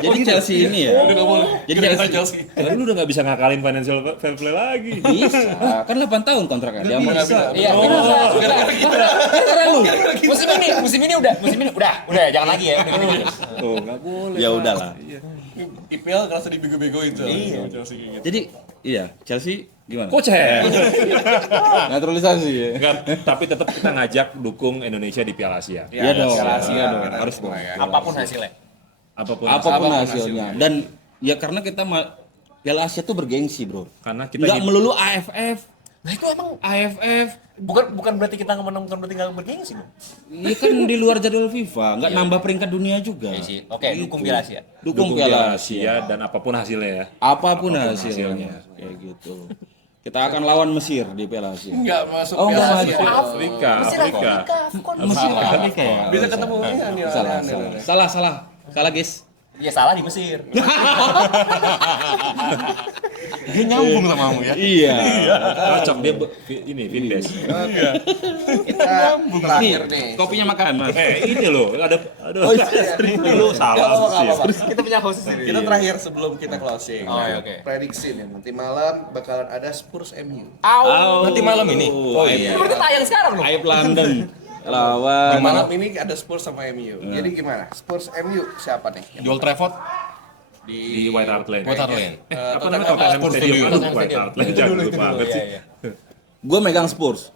Jadi Chelsea ini ya. Udah nggak boleh. Jadi Gara-gara Chelsea Tapi lu udah gak bisa ngakalin financial fair play lagi. bisa. Kan 8 tahun kontraknya. Dia mau Bisa. Iya. Musim ini udah jangan lagi ya. Tuh, gak boleh. Ya udahlah. IPL kerasa dibego-begoin tuh. Chelsea kayak gitu. Jadi iya, Chelsea gimana? Kocek. Naturalisasi ya. Enggak, tapi tetap kita ngajak dukung Indonesia di Piala Asia. Iya dong. Asia, Iya dong. Piala Harus Asia dong. ya. Apapun hasilnya. Apapun hasilnya. Dan ya karena kita Piala Asia tuh bergengsi, Bro. Karena kita Nggak melulu AFF. Nah itu emang AFF bukan berarti kita nggak menang, bukan berarti nggak bergengsi dong. Iya kan di luar jadwal FIFA, nggak nambah peringkat dunia juga. Iya sih. Oke, dukung Piala Asia. Dukung Piala Asia. dan apapun hasilnya ya. Apapun hasilnya. Kayak gitu. Kita akan lawan Mesir di Piala Asia. Enggak masuk Oh, Piala nggak Asia. masuk. Afrika. Mesir Afrika ya? Bisa ketemu ini Salah guys. Iya salah di Mesir. Dia nyambung sama kamu ya. Iya. Cocok dia ini vintage. Kita terakhir nih. Kopinya makan, Mas. Ini loh, ada lu salah. Kita punya host sendiri. Kita terakhir sebelum kita closing. Oh, iya, oke. Prediksi nih nanti malam bakalan ada Spurs MU. Nanti malam ini. Oh iya. Berarti tayang sekarang loh. Aib London lawan Malam ini ada Spurs sama MU. Jadi gimana? Spurs MU siapa nih? Di Old Trafford. Di White Hart Lane. White Hart Lane. Apa namanya Tottenham Spurs Stadium? Stadium. Aduh, White Hart Lane. Jangan lupa banget sih. Gue megang Spurs.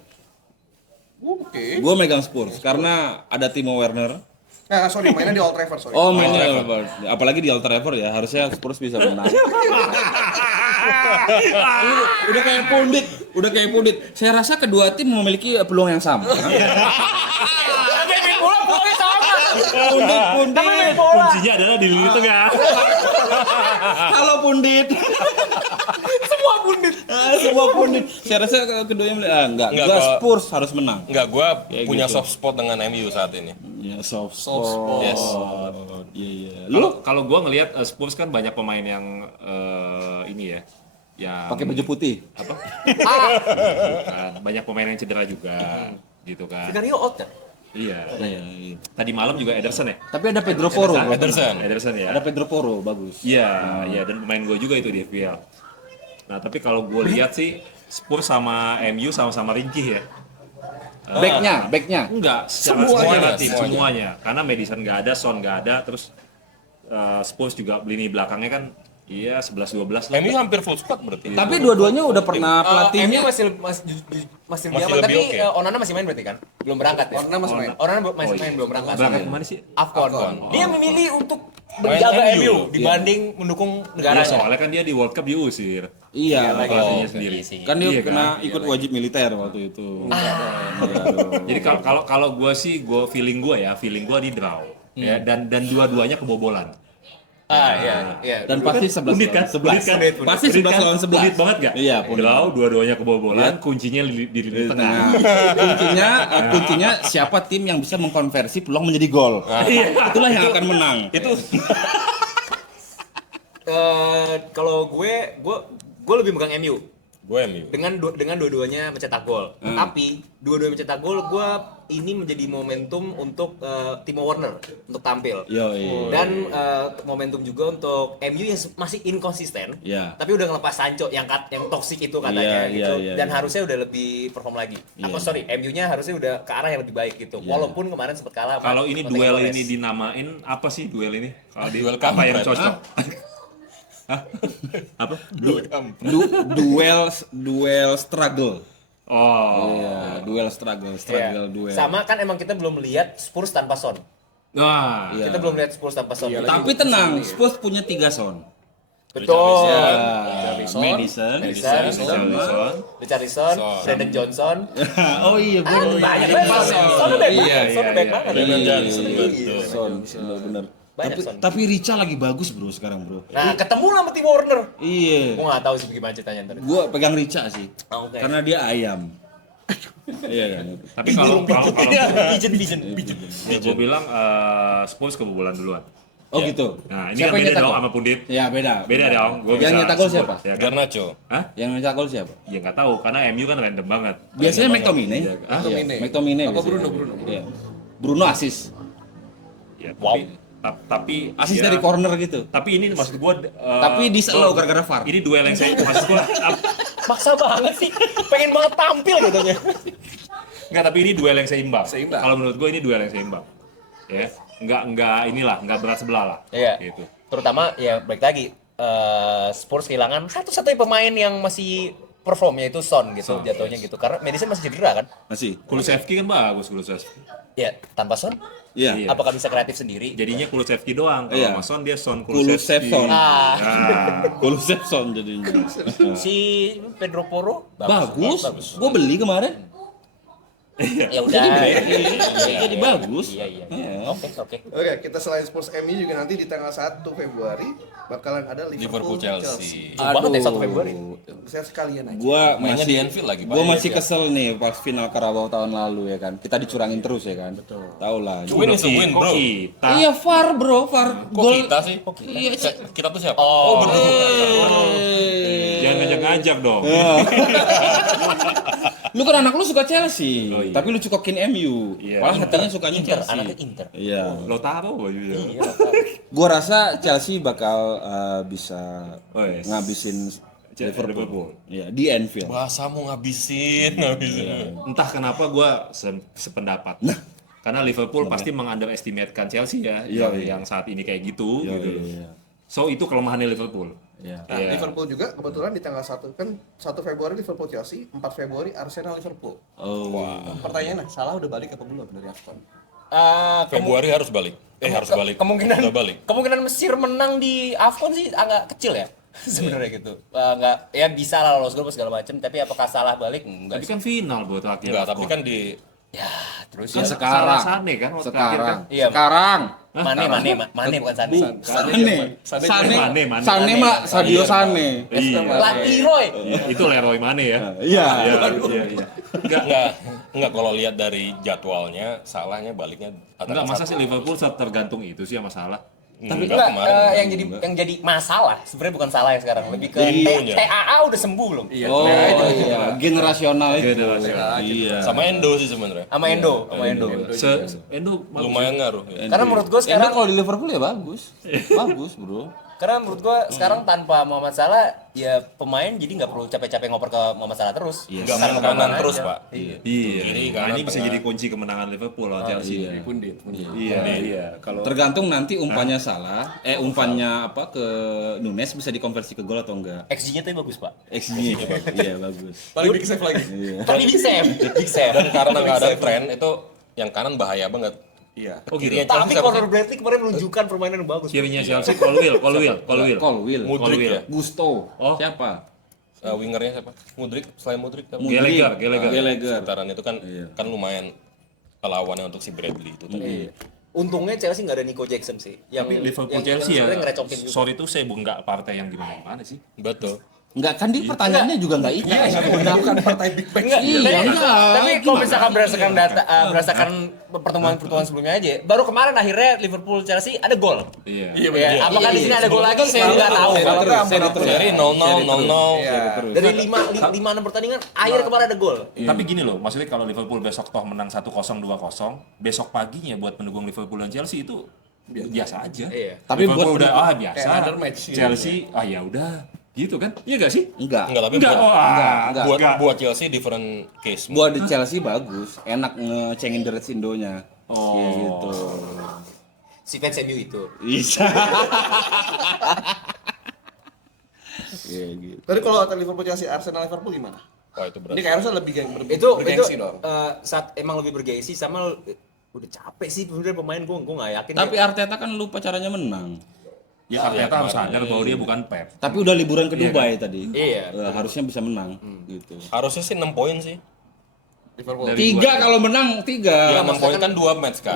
Oke. Gue megang Spurs karena ada Timo Werner. Nah, sorry, mainnya di Old Trafford, sorry. Oh, mainnya apalagi di Old Trafford ya, harusnya Spurs bisa menang. udah kayak pundit. Saya rasa kedua tim memiliki peluang yang sama. Pundit. Kuncinya adalah di lini tengah. Halo pundit. Semua pundit. Saya rasa keduanya enggak. Enggak, Gua kalau- Spurs harus menang. Enggak, gua Kayak punya gitu. soft spot dengan MU saat ini. Ya soft spot. Yes. Iya. Kalau gua ngelihat Spurs kan banyak pemain yang ini ya, yang Pakai baju putih. apa? Bukan. Banyak pemain yang cedera juga, gitu kan. Skenario out kan? Iya. Iya. Tadi malam juga Ederson ya. Tapi ada Pedro Porro. Ederson ya. Ada Pedro Porro bagus. Iya, iya dan pemain gue juga itu di FPL. Nah, tapi kalau gue lihat sih Spurs sama MU sama-sama ringkih ya. Backnya. Enggak, Semuanya. semuanya. Karena Madison nggak ada, Son nggak ada, terus Spurs juga lini belakangnya kan Iya, 11-12 lah. MU hampir full squad berarti. Tapi dua-duanya udah pernah pelatihnya. MU masih Masih nyaman, lebih tapi oke. Onana masih main berarti kan? Belum berangkat ya? Onana masih main. Onana masih main, belum berangkat. Berangkat kemana sih? Afcon. Dia memilih untuk Main menjaga MU. MU dibanding mendukung Iya, negaranya. soalnya kan dia di World Cup diusir. Iya, Pelatihnya sendiri. kan dia Iya kena kan? ikut wajib militer waktu itu. Jadi kalau gue sih, feeling gue di draw. Ya, dan dua-duanya kebobolan. Iya. Dan pasti 11 Undit kan? 11. Undit kan? Pasti 11 lawan 11. Undit banget gak? Iya, undit. Draw, dua-duanya kebobolan, kuncinya di lini tengah. Kuncinya siapa tim yang bisa mengkonversi peluang menjadi gol. Itulah yang akan menang. Itu Kalau gue lebih megang MU gue MU. dengan dua-duanya mencetak gol. Tapi dua-duanya mencetak gol, gue ini menjadi momentum untuk Timo Werner untuk tampil. Yo. Dan momentum juga untuk MU yang masih inkonsisten, Iya. tapi udah ngelepas Sancho yang toksik itu katanya gitu, Iya, dan iya. harusnya udah lebih perform lagi. Iya. MU-nya harusnya udah ke arah yang lebih baik gitu. Iya. Walaupun kemarin sempat kalah. sama Kalau ini Nottingham duel Forest. ini dinamain apa sih duel ini? Kalau di Duel apa yang kampret. cocok? Hah? Apa? Duel struggle. Oh. Iya, duel struggle, Iya. duel. Sama kan emang kita belum lihat Spurs tanpa Son. Nah, Iya. Kita belum lihat Spurs tanpa Son. Tapi tenang, Spurs punya 3 son. Betul. Madison, Richarlison, Brandon Johnson. oh iya, Banyak banget. Son udah banyak. Son udah banyak banget. Brandon Johnson, Iya. betul. Son, bener. Banyak Tapi, son. tapi Rica lagi bagus bro sekarang bro. Nah, ketemu lah sama Timo Werner. Iya, Gue nggak tahu sih gimana ceritanya ntar. gua pegang Rica sih, Oke. karena dia ayam. Iya kan. tapi kalau Pigeon. gue bilang Spurs kebobolan duluan. Oh gitu. Nah, ini Siapa kan yang beda nyetak dong gol? sama Pundit. Ya beda. Beda dong. Gua Yang bisa nyetak gol sebut, siapa? Ya, kan? Garnacho. Hah? Yang nyetak gol siapa? Ya nggak tahu karena MU kan random banget. Biasanya McTominay. Iya, ah? Iya, McTominay. Apa biasanya. Bruno? Iya. Bruno asis. Ya, Wow. tapi Asis ya, dari corner gitu. Tapi ini maksud gue Tapi disallow gara-gara VAR. Ini duel yang saya maksud gue Maksa banget sih. Pengen banget tampil katanya. enggak, tapi ini duel yang seimbang. Seimbang. Kalau menurut gue ini duel yang seimbang. Ya, enggak berat sebelah lah. Iya. Gitu. Terutama ya balik lagi Spurs kehilangan satu-satunya pemain yang masih performnya itu Son gitu jatuhnya gitu. Karena Madison masih cedera kan? Masih. Kulusevski kan bagus Kulusevski. Ya, tanpa Son Iya. Iya. apakah bisa kreatif sendiri? Jadinya Kulusevski doang. Kalau Iya. sama Son dia Son Kulusevski. Kulusevson. Ah, Nah, Kulusevson jadinya. si Pedro Porro Bagus. Gua beli kemarin. Ya udah. Jadi bagus. Iya. Oke. Oke, kita selain Spurs MU juga nanti di tanggal 1 Februari bakalan ada Liverpool Liverpool Chelsea. Jauh banget ya 1 Februari. Saya sekalian aja. Gua Mainnya masih di Anfield lagi, Pak. Gua masih Iya. kesel nih pas final Carabao tahun lalu ya kan. Kita dicurangin terus ya kan. Betul. Tahu lah. Win is a win, kok bro. kita. Iya VAR bro, VAR. Kok kita sih? Iya, Kita tuh siapa? Oh, betul. Jangan ngajak-ngajak dong. Lu kan anak lu suka Chelsea, Oh, iya. tapi lu cokokin MU. Iya. Malah hatinya sukanya Inter, Chelsea. anaknya Inter. Iya. Lo tahu bajunya. Iya. Gua rasa Chelsea bakal bisa Oh, yes. ngabisin Liverpool. Liverpool. Iya, di Anfield. Bahasamu ngabisin. Entah kenapa gue sependapat. Karena Liverpool pasti meng-underestimatekan Chelsea ya, Iya. yang saat ini kayak gitu. Iya, gitu. iya. So itu kelemahannya Liverpool. Iya. Nah, Iya. Liverpool juga kebetulan di tanggal 1 kan 1 Februari Liverpool Chelsea, 4 Februari Arsenal Liverpool. Oh. Pertanyaannya, Salah udah balik apa belum dari Afcon? Februari harus balik. Harus balik. Kemungkinan Udah balik. kemungkinan Mesir menang di Afcon sih agak kecil ya. Sebenarnya gitu. Nggak ya bisa lah lolos grup segala macam, tapi apakah Salah balik? Enggak Tapi sih. kan final buat akhir. Enggak, tapi kan di Ya, terus Kan ya. sekarang. Sane kan waktu Sekarang. terakhir kan. Iya. Sekarang. Mane bukan Sane. Sane. Mane. Sane mah Sadio Sane. Iya. Leroy. Itu Leroy Mane ya. Iya. Iya. enggak kalau lihat dari jadwalnya salahnya baliknya Enggak, masa sih Liverpool tergantung itu sih sama salah. Tapi Enggak, kemarin. yang jadi masalah sebenarnya bukan Salah ya sekarang, lebih ke Rindunya. TAA udah sembuh belum? Oh iya, generasional itu. Generasional. Iya. sama Endo sih sebenarnya. Sama Endo. Endo bagus. Lumayan ngaruh. Karena menurut gue Endo sekarang kalau di Liverpool ya bagus. Bagus, Bro. Karena menurut gua sekarang tanpa Muhammad Salah ya pemain jadi nggak perlu capek-capek ngoper ke Muhammad Salah terus. Iya. Nggak Karena main kanan aja. terus, Pak. Iya. Iya. Kiri, Nah, kanan, ini bisa tengah. jadi kunci kemenangan Liverpool lawan Chelsea. Iya. Pundit. Iya. Kalau Tergantung nanti umpannya salah, umpannya apa ke Nunes bisa dikonversi ke gol atau enggak. XG-nya tuh bagus, Pak. XG-nya iya bagus. Paling big save lagi. Tapi big save, big save. Dan karena nggak ada tren itu yang kanan bahaya banget. Iya. oh gitu. Kirinya Tapi Chelsea siapa Conor sih? Bradley kemarin menunjukkan permainan yang bagus. Kirinya Chelsea Colwill. Colwill, Mudrik Colwill. ya. Gusto, Oh. siapa? Wingernya siapa? Mudrik, selain Mudrik kan. Gallagher. Sekitaran itu kan Iya. kan lumayan lawannya untuk si Bradley itu tadi. Untungnya Chelsea nggak ada Nico Jackson sih. Tapi Liverpool Chelsea ya. sebenarnya ngerecokin juga. Sorry tuh saya nggak partai yang gimana sih. Betul. Enggak kan di pertanyaannya juga enggak itu. Bukan partai big match. Enggak, Iya, enggak. tapi kalau Gimana? misalkan berdasarkan data, berdasarkan pertemuan-pertemuan sebelumnya aja, baru kemarin akhirnya Liverpool Chelsea ada gol. Iya. Iya Ya, benar. apakah di sini ada gol lagi? Saya nggak tahu. Seri terus. Seri 0-0 0-0. Iya. Dari 5-6 pertandingan, akhirnya kemarin ada gol. Tapi gini loh, maksudnya kalau Liverpool besok toh menang 1-0 2-0, besok paginya buat pendukung Liverpool dan Chelsea itu biasa aja. Iya. Tapi Liverpool buat- udah biasa. kayak other match gitu. Chelsea ya udah gitu kan? Iya gak sih? Enggak. Enggak, tapi Enggak. buat, buat enggak. buat Chelsea different case. Buat di Chelsea bagus, enak ngecengin The Reds Indonya. Oh. Iya gitu. Si fans MU itu. Bisa. Iya gitu. Tapi kalau Liverpool Chelsea Arsenal Liverpool gimana? Wah, itu Ini berat. kayak harusnya lebih Itu bergengsi dong. saat emang lebih bergengsi sama udah capek sih sebenarnya pemain gue nggak yakin. Tapi dia- Arteta kan lupa caranya menang. Ya Arteta harus sadar bahwa dia bukan Pep. Tapi udah liburan ke Dubai tadi. Iya. Harusnya bisa menang gitu. Harusnya sih 6 poin sih. Liverpool. Tiga kalau menang, tiga. Ya, 6 poin kan 2 match kan.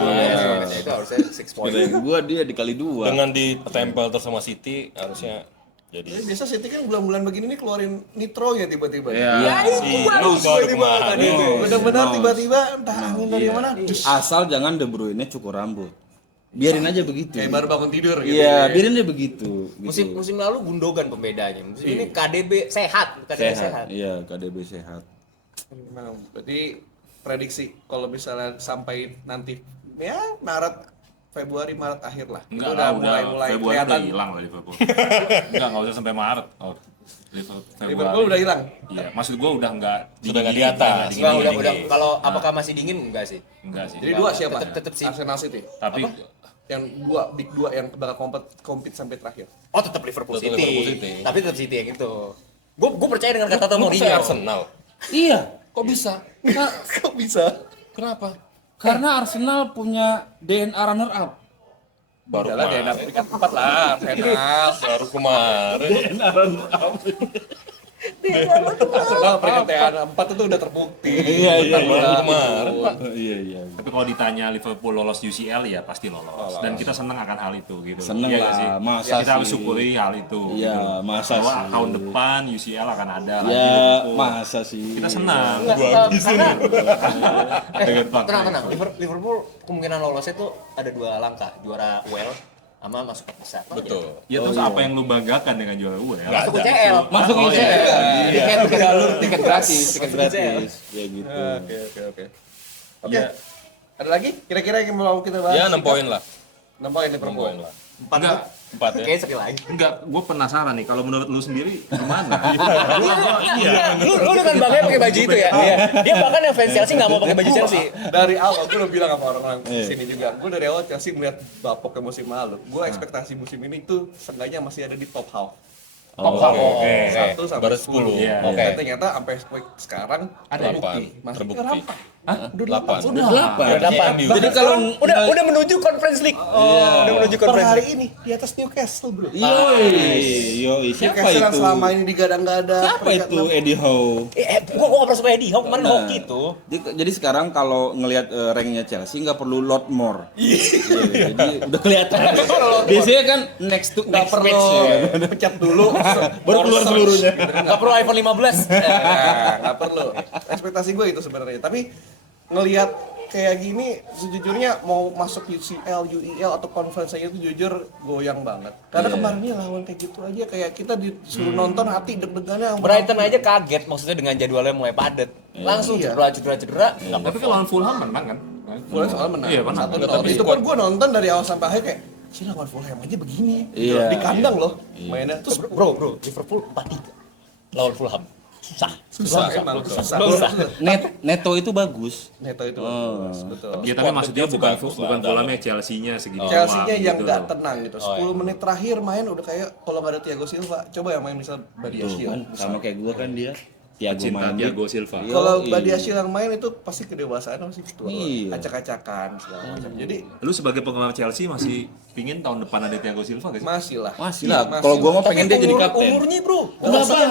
itu harusnya 6 point. Kirain gua dia dikali dua. Dengan ditempel terus sama City harusnya jadi Jadi biasa City kan bulan-bulan begini nih keluarin nitro ya tiba-tiba. Iya. baru kemarin. Benar-benar tiba-tiba entah angin dari mana. Dus. Asal jangan De Bruyne cukur rambut. Biarin aja begitu. Kayak baru bangun tidur gitu. Iya, biarin aja begitu. Musim lalu Gundogan pembedanya. Musim ini KDB sehat, KDB sehat. Iya, KDB sehat. Nah, berarti prediksi kalau misalnya sampai nanti ya Februari Maret akhir lah. Enggak Itu lah, mulai Februari kelihatan. udah hilang lah Liverpool. Enggak usah sampai Maret. Oh, Liverpool udah hilang. Iya, maksud gua udah enggak Sudah nggak di atas. Udah kalau apakah masih dingin enggak sih? Enggak sih. Jadi dua siapa? Tetep sih. Arsenal City. Tapi Yang big dua yang bakal compete sampai terakhir. Oh, tetap Liverpool Tetap City. Liverpool City. Tapi tetap City yang itu. Gue percaya dengan kata Lu Mourinho. percaya Arsenal. Iya, Kok bisa? Kok bisa? Kenapa? karena Arsenal punya DNA runner up. Baru Udah lah, DNA kemarin. peringkat 4 lah, Arsenal. Baru kemarin. Arsenal peringkat TN 4 itu udah terbukti. Iya, iya, Baru iya. Kemarin, Pak. Iya, iya. tapi kalau ditanya Liverpool lolos UCL ya pasti lolos. Dan kita senang akan hal itu gitu. Seneng Iya lah, nggak sih? masa Ya, kita harus sih. syukuri hal itu. Iya, gitu. masa Bahwa sih. tahun depan UCL akan ada lagi Ya, Liverpool. masa sih. Kita senang. Karena Dengan fakta. tenang. Liverpool kemungkinan lolosnya tuh ada 2 langkah, juara UEL sama masuk ke besar. Betul. Ya terus apa yang lu banggakan dengan juara UEL? Masuk UCL. Masuk Oh, UCL. iya. Tiket jalur, tiket gratis, tiket Masuk gratis. Ya gitu. Oke. Ya, Ada lagi? Kira-kira yang mau kita bahas? Ya 6 poin lah. 6 poin 6 Liverpool. poin lah. enggak, 4 ya. Kayaknya sekali lagi. enggak, gue penasaran nih kalau menurut lu sendiri gimana? Iya. Lu dengan bangga pakai baju itu ya. Iya. Dia bahkan yang fans Chelsea nggak mau pakai baju Chelsea. Dari awal gue udah bilang sama orang-orang sini juga. Gue dari awal Chelsea melihat bapoknya musim lalu. Gue ekspektasi musim ini tuh seenggaknya masih ada di top half. Top half, oke. 1 sampai Baru 10. 10. Iya. Oke. Ternyata sampai sekarang ada Delapan. bukti. Masih Terbukti. rampak. Udah 8. Udah 8. MU. Jadi kalau udah menuju Conference League. Udah menuju Per Conference hari League. ini di atas Newcastle bro. Yoi, siapa Newcastle yang itu? selama ini digadang-gadang. Siapa peringkat itu 6. Eddie Howe? Gua nggak pernah suka Eddie Howe kemarin Nah. hoki itu. Jadi sekarang kalau ngelihat ranknya Chelsea nggak perlu lot more. Iya, jadi udah kelihatan. Biasanya kan next to Nggak next perlu match ya. pencet dulu. Baru keluar seluruhnya. Nggak perlu iPhone 15. Nggak perlu. Ekspektasi gue itu sebenarnya. Tapi ngelihat kayak gini, sejujurnya mau masuk UCL, UEL atau conference aja itu jujur goyang banget. Karena Iya. kemarin ini lawan kayak gitu aja, kayak kita disuruh nonton hati deg-degannya. Brighton aja kaget maksudnya dengan jadwalnya mulai padat. Langsung Iya. cedera. Tapi kan lawan Fulham menang kan? Fulham soal menang. Iya, menang. 1-0. Itu pun gue nonton dari awal sampai akhir kayak Sih lawan Fulham aja begini. Iya. Di kandang loh mainnya. Terus bro, Liverpool 4-3 lawan Fulham. Susah emang, susah. Neto itu bagus. Neto itu bagus, betul. Ya tapi maksudnya Sport bukan bagus lah, bukan dalam. Fulhamnya, Chelsea-nya segini. Chelsea-nya yang gitu nggak loh. tenang gitu. 10 menit terakhir main udah kayak kalau nggak ada Thiago Silva, coba yang main misal Tuh Badiashile. kan sama kayak gua kan dia. Thiago Cinta Mandi. Thiago Silva. Iya. Kalau Yoi. Badiashile yang main itu pasti kedewasaan masih tua. Iya. Acak-acakan segala macam. Jadi Lu sebagai penggemar Chelsea masih pingin tahun depan ada Thiago Silva gak sih? masih lah. Masih lah. Kalau gua mah pengen dia jadi kapten. Umurnya bro.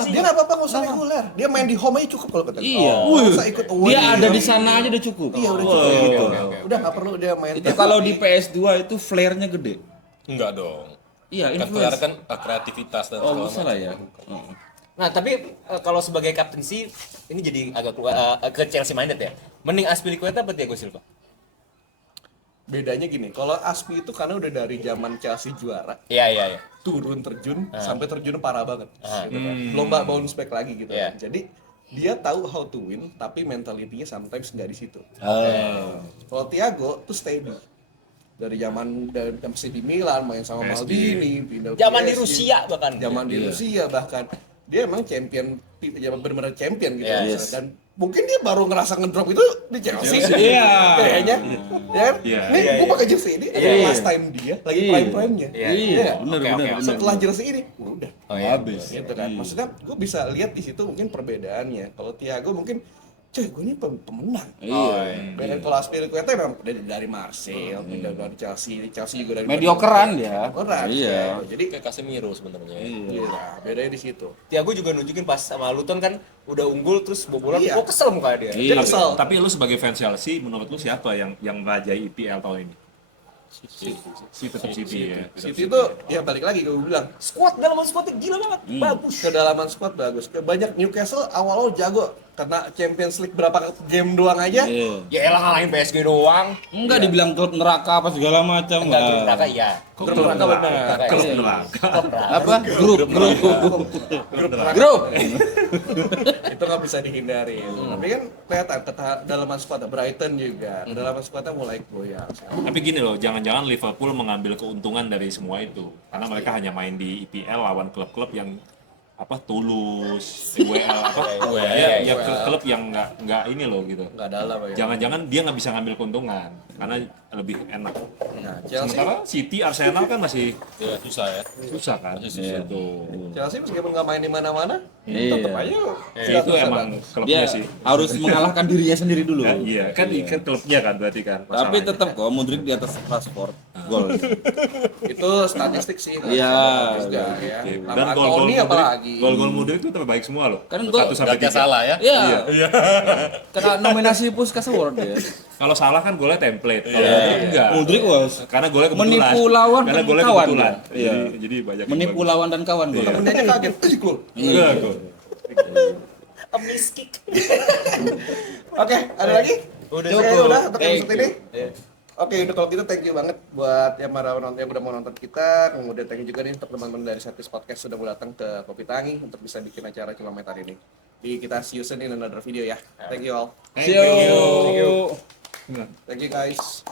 Dia nggak apa-apa nggak usah reguler. Dia main di home aja cukup kalau kata. Iya. Nggak usah ikut away. Dia ada di sana aja udah cukup. Iya udah cukup gitu. Udah nggak perlu dia main. Itu kalau di PS2 itu flare-nya gede. Enggak dong. Iya, Kan influence. kan kreativitas dan Oh, segala bisa lah macam. ya. Nah tapi kalau sebagai captaincy ini jadi agak ke Chelsea minded ya. Mending Azpilicueta apa Thiago Silva? Bedanya gini, kalau Aspi itu karena udah dari zaman Chelsea juara, Iya. turun terjun sampai terjun parah banget gitu kan. Hmm. Lomba bounce back lagi gitu Iya. kan. Jadi dia tahu how to win tapi mentalitinya sometimes nggak di situ. Kalau Thiago tuh steady. Dari masih di Milan main sama Maldini, pindah ke Zaman di PSG. Rusia bahkan. Zaman di Rusia bahkan dia emang champion, benar-benar champion gitu. Yes. Dan mungkin dia baru ngerasa ngedrop itu di Chelsea. Iya. Kayaknya. Ya kan? Iya. Nih gue pakai jersey ini adalah last time dia lagi prime-prime-nya. Iya, benar Oke, benar. oke. benar. Setelah jersey ini, udah. Oh, iya. Habis. Gitu kan. Maksudnya gue bisa lihat di situ mungkin perbedaannya. Kalau Thiago mungkin cuy, gue ini pemenang. Iya. Beda kalau Azpilicueta memang dari Marseille, pindah dari Chelsea juga dari Mediocrean dia. Mediocrean. Iya. Jadi Kayak Casemiro sebenarnya. iya, bedanya di situ. Thiago juga nunjukin pas sama Luton kan udah unggul terus bobolan. Iya. Gua kesel muka dia. Iya. Dia kesel. Tapi lu sebagai fans Chelsea, menurut lu siapa yang merajai IPL tahun ini? Tetap City ya. City itu ya balik lagi gue bilang Dalaman squadnya gila banget. Bagus. kedalaman squad bagus. Banyak Newcastle awal-awal jago karena Champions League berapa game doang aja. Iya. Ya elah ngalahin PSG doang. Enggak dibilang klub neraka apa segala macam. Enggak lah. grup neraka iya. Kok Grup klub neraka neraka? bener. Klub Iya. neraka. Klub neraka. Apa? Grup. Grup itu nggak bisa dihindari. Tapi kan kelihatan kedalaman squad Brighton juga. Kedalaman squadnya mulai goyang. Tapi gini loh, jangan-jangan Liverpool mengambil keuntungan dari semua itu. Karena mereka hanya main di IPL lawan klub-klub yang Toulouse, WL Iya, ya klub yang nggak ini loh gitu. Nggak dalam ya. Jangan-jangan dia nggak bisa ngambil keuntungan karena lebih enak. Nah, Chelsea Sementara City, Arsenal kan masih Ya susah ya. susah kan. Gitu. Chelsea meskipun nggak main di mana-mana, Iya. tetap aja. Itu emang klubnya Dia sih. harus mengalahkan dirinya sendiri dulu. Ya, iya, kan klubnya kan berarti kan. Tapi masalahnya. tetap kok Modric di atas Rashford gol. Itu statistik sih. Iya. Juga ya. Dan Nama gol-gol Anthony Modric, apalagi. gol-gol Modric itu terbaik semua loh. Kan gol 1 sampai 3. Gak salah ya. Iya. Kena nominasi Puskas Award ya. Kalau salah kan golnya template. Kalau Modric enggak. Modric was Karena golnya kebetulan. menipu lawan Karena dan golnya kawan. kebetulan. Iya. Jadi banyak. menipu lawan dan kawan gol. Temennya aja kaget. Gol. Iya, gol. A miss kick. Oke, ada lagi? Udah Oke, cukup. udah untuk Thank episode ini. Oke, udah kalau gitu thank you banget buat yang udah mau nonton kita. Kemudian thank you juga nih untuk teman-teman dari Satis Podcast sudah mau datang ke Kopi Tangi untuk bisa bikin acara kilometer ini. Di kita see you soon in another video ya. Thank you all. See you. Thank you guys.